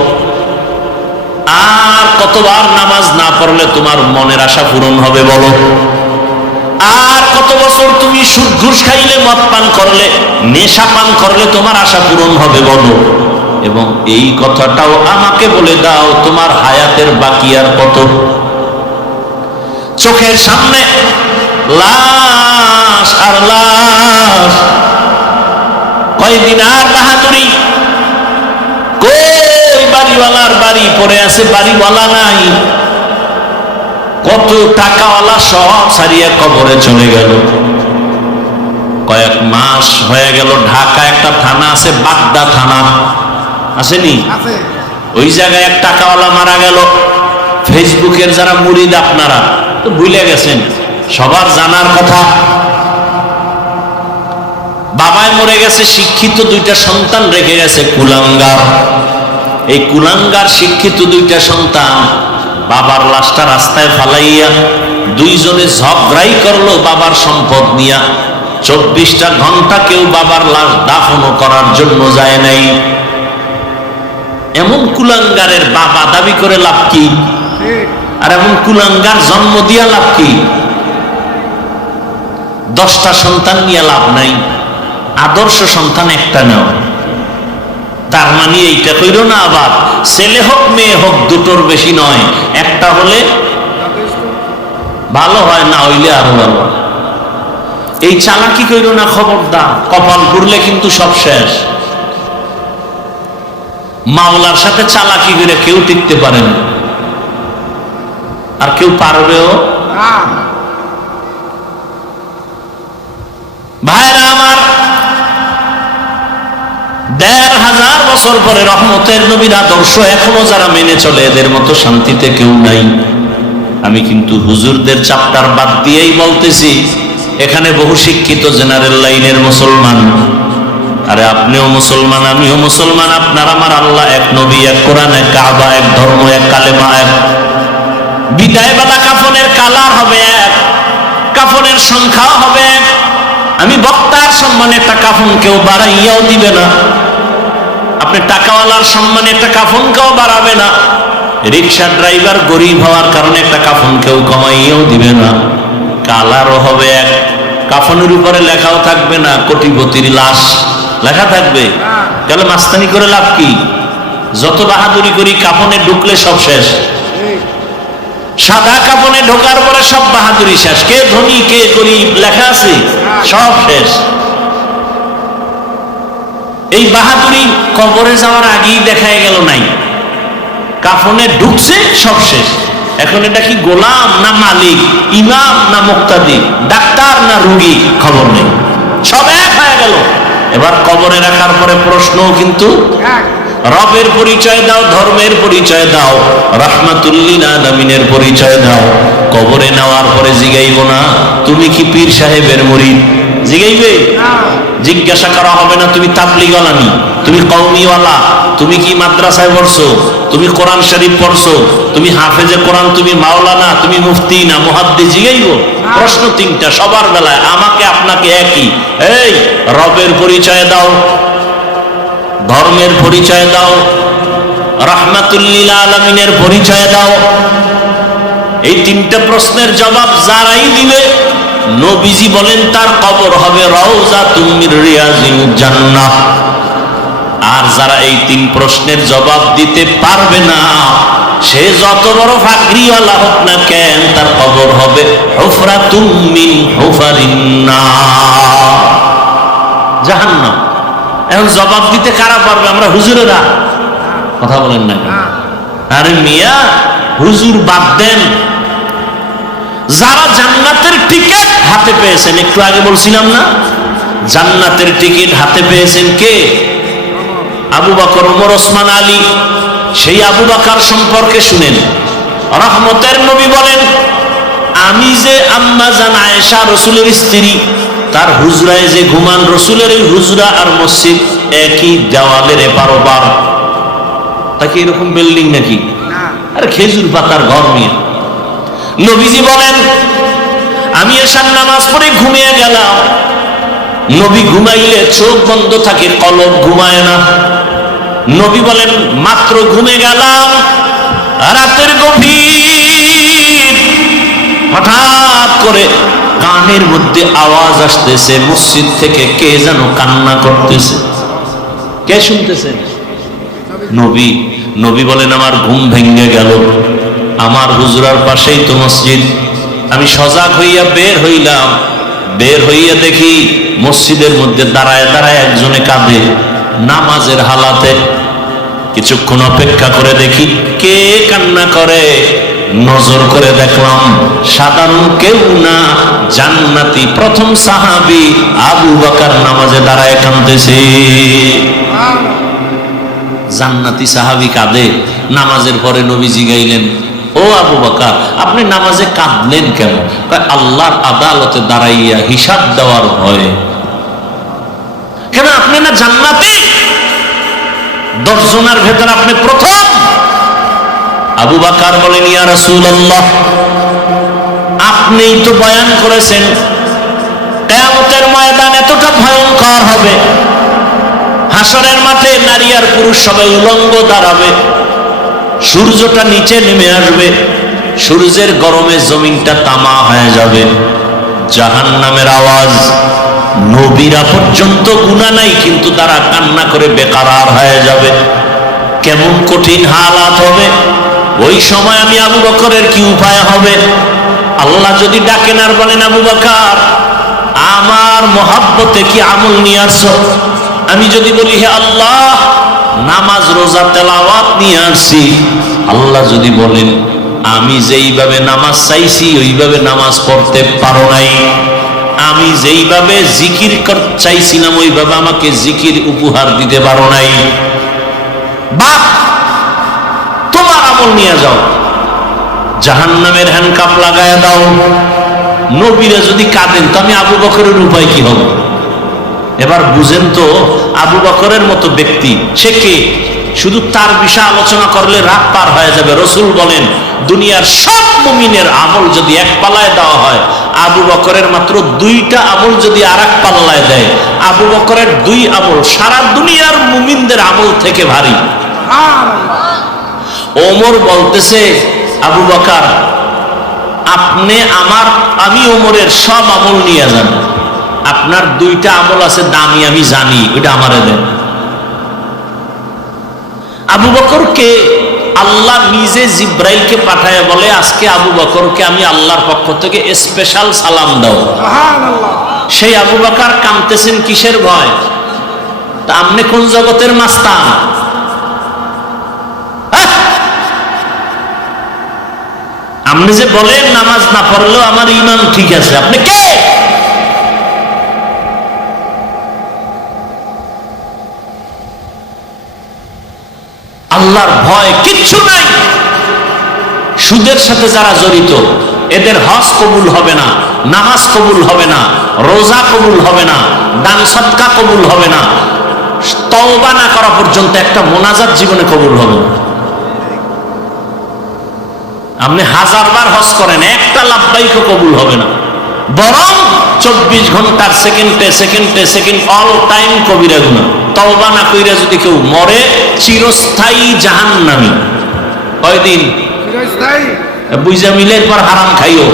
আর কতবার নামাজ না পড়লে তোমার মনের আশা পূরণ হবে বলো আর কত বছর তুমি সুদ ঘুষ খাইলে মদ পান করলে নেশা পান করলে তোমার আশা পূরণ হবে বলো এবং এই কথাটাও আমাকে বলে দাও তোমার হায়াতের বাকি আর কত চোখের সামনে লাশ আর লাশ কয়দিন আর বাহাদুরি কই বাড়িওয়ালার বাড়ি পড়ে আছে বাড়িওয়ালা নাই কত টাকাওয়ালা সব সারিয়া কবরে চলে গেল কয়েক মাস হয়ে গেল ঢাকা একটা থানা আছে বাগদা থানা আসেনি আছে ওই জায়গায় এক টাকাওয়ালা মারা গেল ফেসবুকের যারা মুরিদ আপনারা তো ভুলে গেছেন সবার জানার কথা বাবায় মরে গেছে শিক্ষিত 2টা সন্তান রেখে গেছে কুলাঙ্গার এই কুলাঙ্গার শিক্ষিত 2টা সন্তান বাবার লাশটা রাস্তায় ফালাইয়া দুইজনে ঝগড়াই করলো বাবার সম্পদ নিয়া 24টা ঘন্টা কেউ বাবার লাশ দাফনও করার জন্য যায় নাই এমন কুলাঙ্গারের বাবা দাবি করে লাভ কি ঠিক আর এমন কুলাঙ্গার জন্ম দিয়া লাভ কি 10টা সন্তান নিয়ে লাভ নাই আদর্শ সন্তান একটা নাও তার মানে এইটা কইরো না আবার ছেলে হোক মেয়ে হোক দুটোর বেশি নয় একটা হলে যথেষ্ট ভালো হয় না হইলে আরো ভালো এই চালাকি কইরো না খবরদার কপাল ঘুরলে কিন্তু সব শেষ মাওলার সাথে চালাকি করে কেউ টিকতে পারে না আর কেউ পারবেও না ভাইরা আমার ১৫০০ বছর পরে রহমতের নবীর আদর্শ এখনো যারা মেনে চলে, এদের মতো শান্তিতে কেউ নাই। আমি কিন্তু হুজুরদের চ্যাপ্টার বাদ দিয়েই বলতেছি, এখানে বহু শিক্ষিত জেনারেল লাইনের মুসলমান। আরে আপনিও মুসলমান, আমিও মুসলমান, আপনার আমার আল্লাহ এক, নবী এক, কোরআন এক, কাবা এক, ধর্ম এক, কালেমা এক। বিদায়বেলা কাফনের কালার হবে এক, কাফনের সংখ্যাও হবে এক। আমি বক্তার সম্মানে একটা কাফন কেউ বাড়াইয়াও দিবে না, আপনি টাকাওয়ালার সম্মানে একটা কাফন কেউ বাড়াবে না, রিক্সা ড্রাইভার গরিব হওয়ার কারণে একটা কাফন কেউ কমাইয়াও দিবে না। কালারও হবে এক, কাফনের উপরে লেখাও থাকবে না কোটিপতির লাশ, লেখা থাকবে। তাহলে মাস্তানি করে লাভ কি? যত বাহাদুরি করি কাফনে ঢুকলে সব শেষ। সাদা কাফনে ঢোকার পরে সব বাহাদুরি শেষ। কে ধনী কে গরিব লেখা আছে, সব শেষ। এই বাহাদুরি কবরে যাওয়ার আগেই দেখা গেল নাই, কাফনে ঢুকছে সব শেষ। এখন এটা কি গোলাম না মালিক, ইমাম না মুক্তাদি, ডাক্তার না রোগী, খবর নেই, সব এক হয়ে গেল। এবার কবরে রাখার পরে প্রশ্নও কিন্তু রবের পরিচয় দাও, ধর্মের পরিচয় দাও, রাহমাতুল্লিল আলামিনের পরিচয় দাও। কবরে নেওয়ার পরে জিগাইব না তুমি কি পীর সাহেবের মুরিদ, জিগাইবে? জিজ্ঞাসা করা হবে না তুমি তাবলিগওয়ালা নি, তুমি কওমিওয়ালা, তুমি কি মাদ্রাসায় পড়ছো, তুমি কোরআন শরীফ পড়ছো, তুমি হাফেজে কোরআন, তুমি মাওলানা, তুমি মুফতি না মুহাদ্দিস, জিগাইব? প্রশ্ন তিনটা সবার বেলায়, আমাকে আপনাকে একই। এই রবের পরিচয় দাও, ধর্মের পরিচয় দাও, রাহমাতুল্লিল আলামিনের পরিচয় দাও। এই তিনটা প্রশ্নের জবাব যারাই দিবে, নবীজি বলেন তার কবর হবে রাউযাতুম মির রিয়াজিল জান্নাহ। আর যারা এই তিন প্রশ্নের জবাব দিতে পারবে না, সে যত বড় ফাকরিওয়ালা হোক না কেন, তার কবর হবে হুফরাতুম মিন হুফারিন নার, জাহান্নাম। এখন জবাব দিতে কারা পারবে? আমরা হুজুরেরা। কথা বলেন না কেন? আরে মিয়া, হুজুর বাদ দেন, যারা জান্নাতের টিকিট হাতে পেয়েছেন, একটু আগে বলছিলাম না, জান্নাতের টিকিট হাতে পেয়েছেন কে? আবু বকর, ওমর, ওসমান, আলী। সেই আবু বকর সম্পর্কে শুনেন, রহমতের নবী বলেন, আমি যে আম্মা জান আয়েশা রাসূলের স্ত্রী, তার হুজরায় যে ঘুমান, রসুলের এই হুজরা আর মসজিদ একই দেওয়ালের এপার ওপার। তাকে এরকম বিল্ডিং নাকি? আরে খেজুর পাতার ঘর নিয়ে। নবীজি বলেন, আমি এশার নামাজ পড়ে ঘুমিয়ে গেলাম। নবী ঘুমাইলে চোখ বন্ধ থাকে, কলব ঘুমায় না। নবী বলেন, মাত্র ঘুমে গেলাম, রাতের গভীর, হঠাৎ করে কানের মধ্যে আওয়াজ আসতেছে, মসজিদ থেকে কে যেন কান্না করতেছে। কে শুনতেছে? নবী। নবী বলেন, আমার ঘুম ভেঙে গেল, আমার হুজরার পাশেই তো মসজিদ। আমি সজাগ হইয়া বের হইলাম, বের হইয়া দেখি মসজিদের মধ্যে দাঁড়ায় দাঁড়ায় একজনে কাঁদে, নামাজের হালাতে। কিছুক্ষণ অপেক্ষা করে দেখি কে কান্না করে। নজর করে দেখলাম সাধারণ কেউ না, জান্নাতি প্রথম সাহাবী আবু বকর নামাজে দাঁড়ায় কাঁদতেছে। জান্নাতি সাহাবী কাঁদে। নামাজের পরে নবীজি গাইলেন, ও আবু বকর, আপনি নামাজে কাঁদলেন কেন? আল্লাহর আদালতে দাঁড়াইয়া হিসাব দেওয়ার ভয়ে। কেন? আপনি না জান্নাতি? 10 জনের ভেতর আপনি প্রথম। আবু বকর বলেন, ইয়া রাসূলুল্লাহ, আপনিই তো বয়ান করেছেন কিয়ামতের ময়দান এতটা ভয়ঙ্কর হবে, হাসরের মাঠে নারী আর পুরুষ সবাই উলঙ্গ দাঁড়াবে, সূর্যটা নিচে নেমে আসবে, সূর্যের গরমে জমিনটা তামা হয়ে যাবে, জাহান্নামের আওয়াজ, নবীরা পর্যন্ত গুনাহ নাই কিন্তু তারা কান্না করে বেকারার হয়ে যাবে। কেমন কঠিন হালাত হবে ওই সময়। আমি আবু বকরের কি উপায় হবে? আল্লাহ যদি ডাকেন আর বলেন, আবু বকর, আমার মহব্বতে কি আমল নিয়ে আসছো? আমি যদি বলি, হে আল্লাহ, নামাজ রোজা তেলাওয়াত নিয়ে আসছি। আল্লাহ যদি বলেন, আমি যেইভাবে নামাজ চাইছি ওইভাবে নামাজ পড়তে পারো নাই, আমি যেইভাবে জিকির চাইছিলাম ওইভাবে আমাকে জিকির উপহার দিতে পারো নাই। বাপ, তোমার আমল নিয়ে যাও, জাহান্নামের হ্যান্ডকাপ লাগায় দাও। নবীরা যদি কাঁদেন তো আমি আবু বকরের উপায় কি হবে? এবার বুঝেন তো, আবু বকরের মতো ব্যক্তি সে কে? শুধু তার বিষয়ে আলোচনা করলে রাত পার হয়ে যাবে। রসুল বলেন, দুনিয়ার সব মুমিনের আমল যদি এক পাল্লায় দেওয়া হয়, আবু বকরের মাত্র 2টা আমল যদি আর এক পাল্লায় দেয়, আবু বকরের 2 আমল সারা দুনিয়ার মুমিনদের আমল থেকে ভারী। ওমর বলতেছে, আবু বকর আপনি আমি ওমরের সব আমল নিয়ে যান, আপনার 2টা আমল আছে দামি, আমি জানি, ওইটা আমারে দেন। আবু বকরকে আল্লাহ নিজে জিব্রাইলকে পাঠায় বলে, আজকে আবু বকরকে আমি আল্লাহর পক্ষ থেকে স্পেশাল সালাম দাও। সেই আবু বকর কাঁদতেছেন কিসের ভয়? তা আপনি কোন জগতের মাস্তান? আপনি যে বলেন নামাজ না পড়লেও আমার ঈমান ঠিক আছে, আপনি কে? আল্লাহর ভয় কিচ্ছু নাই। সুদের সাথে যারা জড়িত এদের হজ কবুল হবে না, নামাজ কবুল হবে না, রোজা কবুল হবে না, দান সদকা কবুল হবে না, তওবা না করা পর্যন্ত একটা মোনাজাত জীবনে কবুল হবে না। আপনি 1000 বার হজ করেন, একটা লাব্বাইকও কবুল হবে না, বরং 24 ঘন্টার সেকেন্ড অল টাইম কবিরা গুনাহ। তওবা না কইরা যদি কেউ মরে, চিরস্থায়ী জাহান্নামী। কয়দিন? চিরস্থায়ী। বুঝা মিলের পর হারাম খাইও।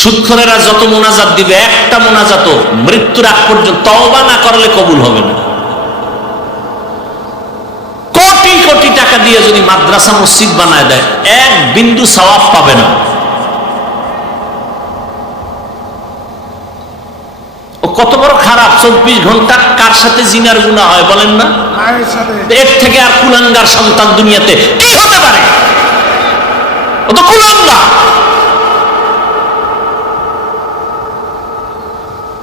সুদখোরেরা যত মোনাজাত দিবে, একটা মোনাজাতও মৃত্যুর আগ পর্যন্ত তওবা না করলে কবুল হবে না। কোটি কোটি টাকা দিয়ে যদি মাদ্রাসা মসজিদ বানায় দেয়, 1 বিন্দু সওয়াব পাবে না। ও কত বড় খারাপ! 24 ঘন্টা কার সাথে জিনার গুনাহ হয় বলেন না? এর থেকে আর কুলাঙ্গার সন্তান দুনিয়াতে কি হতে পারে? ও তো কুলাঙ্গার,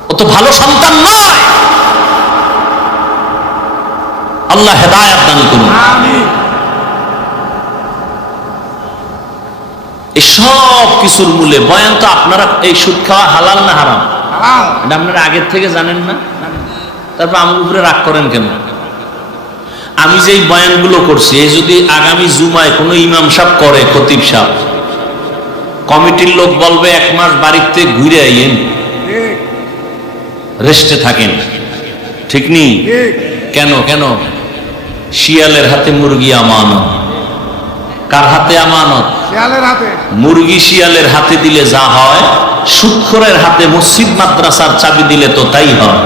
ও তো ভালো সন্তান নয়। আল্লাহ হেদায়েত দান করুন। এই সব কিছুর মূলে বয়ান তো আপনারা, এই সুদ খাওয়া হালাল না হারাম এটা আপনারা আগের থেকে জানেন না, তারপর আমার উপরে রাগ করেন কেন? আমি যে বয়ানগুলো করছি, এই যদি আগামী জুমায় কোনো ইমাম সাহেব করে, খতিব সাহেব, কমিটির লোক বলবে 1 মাস বাড়িতে ঘুরে আইয়েন, রেস্টে থাকেন। ঠিক নেই? কেন কেন? শিয়ালের হাতে মুরগি আমানত। কার হাতে আমানত? শিয়ালের হাতে। মুরগি শিয়ালের হাতে দিলে যা হয়, সুদখোরের হাতে মসজিদ মাদ্রাসার চাবি দিলে তো তাই হয়।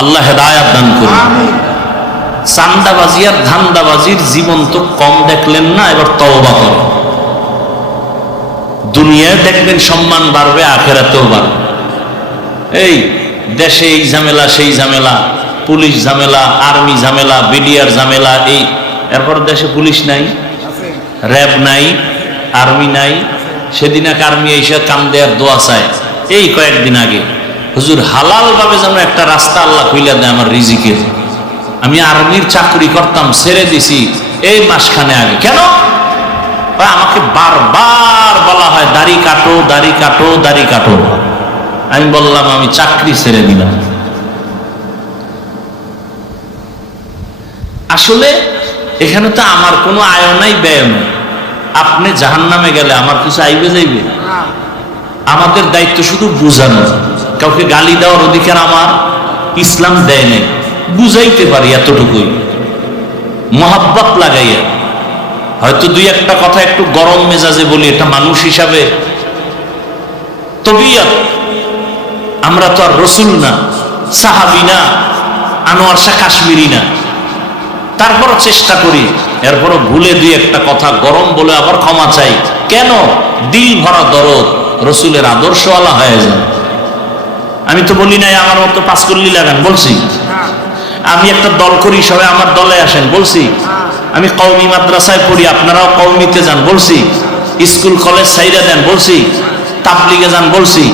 আল্লাহ হেদায়েত দান করুন। চান্দাবাজি আর ধান্দাবাজির জীবন তো কম দেখলেন না, এবার তওবা করুন। দুনিয়ায় দেখবেন সম্মান বাড়বে, আখিরাতেও বাড়বে। এই দেশে এই ঝামেলা, সেই ঝামেলা, পুলিশ ঝামেলা, আর্মি ঝামেলা, বিডিআর ঝামেলা, এই এরপর দেশে পুলিশ নাই, র্যাব নাই, আর্মি নাই। সেদিন এক আর্মি এসে কান্দে আর দোয়া চায়, এই কয়েকদিন আগে, হুজুর হালাল ভাবে যেন একটা রাস্তা আল্লাহ খুইলা দেয় আমার রিজিকের। আমি আর্মির চাকরি করতাম, ছেড়ে দিছি এই মাসখানে আগে। কেন? আমাকে বারবার বলা হয় দাড়ি কাটো, দাড়ি কাটো, দাড়ি কাটো। আমি বললাম আমি চাকরি ছেড়ে দিলাম। আসলে এখানে তো আমার কোনো আয় নাই, ব্যয় নাই। আপনি জাহান্নামে গেলে আমার কিছু আইবে যাইবে? আমাদের দায়িত্ব শুধু বুঝানো। কাউকে গালি দেওয়ার অধিকার আমার ইসলাম দেয় নাই, বুঝাইতে পারি এতটুকুই, মহাব্বত লাগাইয়া। হয়তো 2-1টা কথা একটু গরম মেজাজে বলি, এটা মানুষ হিসাবে তবিয়ত। আমরা তো আর রসুল না, সাহাবী না, আনোয়ার শাহ কাশ্মীরি না। তারপরও চেষ্টা করি, এরপরও ভুলে 2-1টা কথা গরম বলে আবার ক্ষমা চাই। কেন? দিল ভরা দরদ, রসুলের আদর্শওয়ালা হয়ে যায়। আমি তো বলি নাই আমার মতো 5 কল্লি লাগান, বলছি। আমি একটা দল করি, সবাই আমার দলে আসেন, বলছি। আমি কওমি মাদ্রাসায় পড়ি, আপনারাও কওমিতে যান, বলছি। স্কুল কলেজ ছাইরা দেন বলছি, তাবলিগে যান বলছি,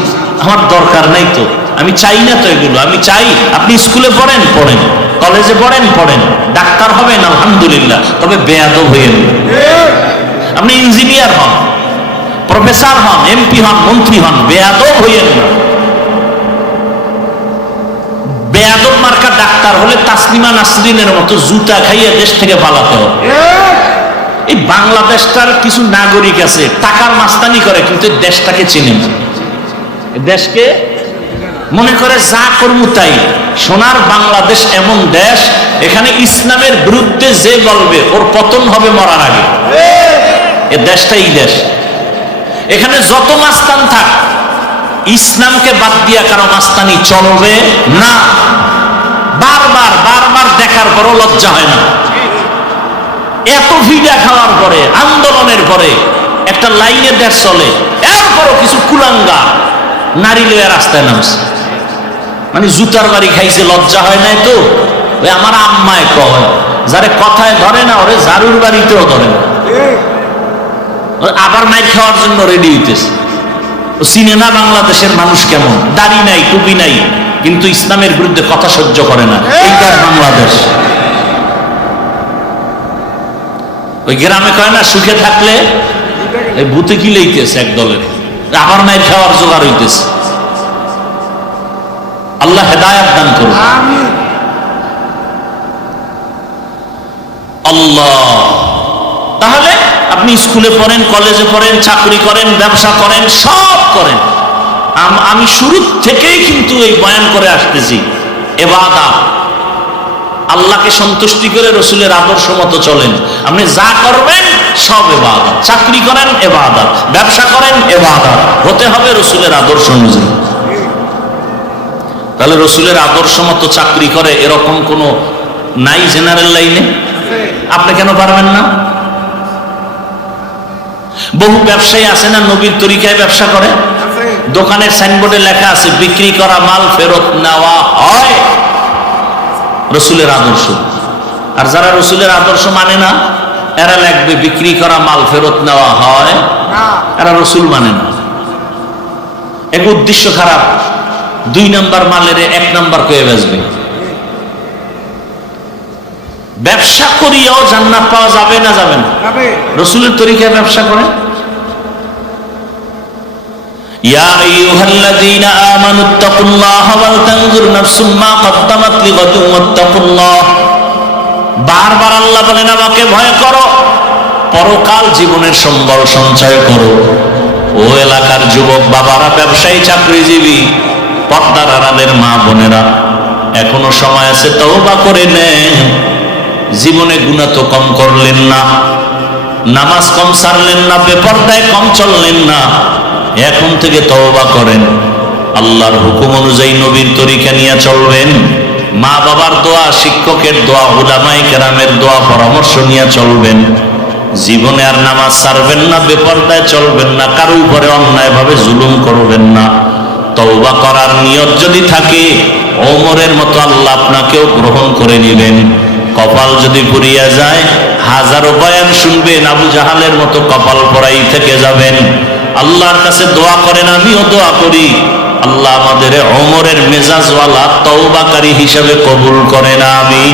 আমার দরকার নাই তো, আমি চাই না তো এগুলো। আমি চাই আপনি স্কুলে পড়েন, কলেজে পড়েন, ডাক্তার হবেন আলহামদুলিল্লাহ, তবে বেয়াদব হইয়েন। আপনি ইঞ্জিনিয়ার হন, প্রফেসর হন, এমপি হন, মন্ত্রী হন, বেয়াদব হইয়েন না। বেয়াদব মার্কা ডাক্তার হলে তাসলিমা নাসরিনের মতো জুতা খাইয়ে দেশ থেকে পালাতে হবে। এই বাংলাদেশটার কিছু নাগরিক আছে টাকার মাস্তানি করে, কিন্তু দেশটাকে চেনে না। দেশকে মনে করে যা করবো তাই। সোনার বাংলাদেশ এমন দেশ, এখানে ইসলামের বিরুদ্ধে যে বলবে ওর পতন হবে মরার আগে। এ দেশটাই দেশ, এখানে যত মাস্তান থাক, ইসলামকে বাদ দিয়া কারো মাস্তানি চলবে না। বারবার দেখার পরও লজ্জা হয় না। এত ভিড়া খাওয়ার পরে, আন্দোলনের পরে একটা লাইনে দেশ চলে, এরপরও কিছু কুলাঙ্গা নারী লইয়া রাস্তায় নামছে। মানে জুতার বাড়ি খাইছে, লজ্জা হয় নাই তো? ওই আমার আম্মায় কয়, যারে কথায় ধরে না ওরে জারুর বাড়িতেও ধরে না, আবার মাইর খাওয়ার জন্য রেডি হইতেছে। চিনে না বাংলাদেশের মানুষ কেমন, দাড়ি নাই, টুপি নাই, কিন্তু ইসলামের বিরুদ্ধে কথা সহ্য করে না। এইটা বাংলাদেশ। ওই গ্রামে কয় না, সুখে থাকলে এই ভূতে কি লইতেছে এক দলের, আবার মাইর খাওয়ার জোগাড় হইতেছে। আল্লাহ হেদায়েত দান করুন। আল্লাহ। তাহলে আপনি স্কুলে পড়েন, কলেজে পড়েন, চাকরি করেন, ব্যবসা করেন, সব করেন। আমি শুরু থেকেই কিন্তু এই বয়ান করে আসতেছি, ইবাদত, আল্লাহকে সন্তুষ্টি করে রসুলের আদর্শ মতো চলেন। আপনি যা করবেন সব ইবাদত। চাকরি করেন ইবাদত, ব্যবসা করেন ইবাদত, হতে হবে রসুলের আদর্শ অনুযায়ী। তাহলে রসুলের আদর্শ মতো চাকরি করে এরকম কোনো নাই জেনারেল লাইনে? আপনি কেন পারবেন না? বহু ব্যবসায়ী আছে না নবীর তরিকায় ব্যবসা করে, দোকানের সাইনবোর্ডে লেখা আছে বিক্রি করা মাল ফেরত নেওয়া হয়, রসুলের আদর্শ। আর যারা রসুলের আদর্শ মানে না, এরা লিখবে বিক্রি করা মাল ফেরত নেওয়া হয়, এরা রসুল মানে না। এক উদ্দেশ্য খারাপ, 2 নাম্বার মালের 1 নাম্বার কয়ে বেচবে। ব্যবসা করিয়াও জান্নাত পাওয়া যাবে না? যাবে না। রসুলের তরিকায় ব্যবসা করেন। ইয়া আইয়ুহাল্লাযীনা আমানুত্তাকুল্লাহা ওয়াল তানজুর নাফসুম মা কদ্দামাত লিগাদিন ওয়াত্তাকুল্লাহ। বারবার আল্লাহ বলেন আমাকে ভয় করো, পরকাল জীবনের সম্বল সঞ্চয় করো। ও এলাকার যুবক বাবারা, ব্যবসায়ী, চাকরিজীবী, পর্দার আড়ালের মা বোনেরা, এখনো সময় আছে, তওবা করে নেন। জীবনে গুনাহ তো কম করলেন না, নামাজ কম ছাড়লেন না, বেপরদায় কম চললেন না, এখন থেকে তওবা করেন। আল্লাহর হুকুম অনুযায়ী নবীর তরিকা নিয়ে চলবেন। মা বাবার দোয়া, শিক্ষকের দোয়া, উলামায়ে কেরামের দোয়া, পরামর্শ নিয়ে চলবেন। জীবনে আর নামাজ ছাড়বেন না, বেপরদায় চলবেন না, কারো উপরে অন্যায়ভাবে জুলুম করবেন না। তওবা করার নিয়ত যদি থাকে, ওমরের মতো আল্লাহ আপনাকেও গ্রহণ করে নেবেন। কপাল যদি পুড়িয়া যায়, হাজারো বয়ান শুনবেন, আবু জাহালের মতো কপাল পোড়াই থেকে যাবেন। আল্লাহর কাছে দোয়া করেন, আমিও দোয়া করি, আল্লাহ আমাদের ওমরের মেজাজওয়ালা তওবাকারী হিসাবে কবুল করেন। আমিন।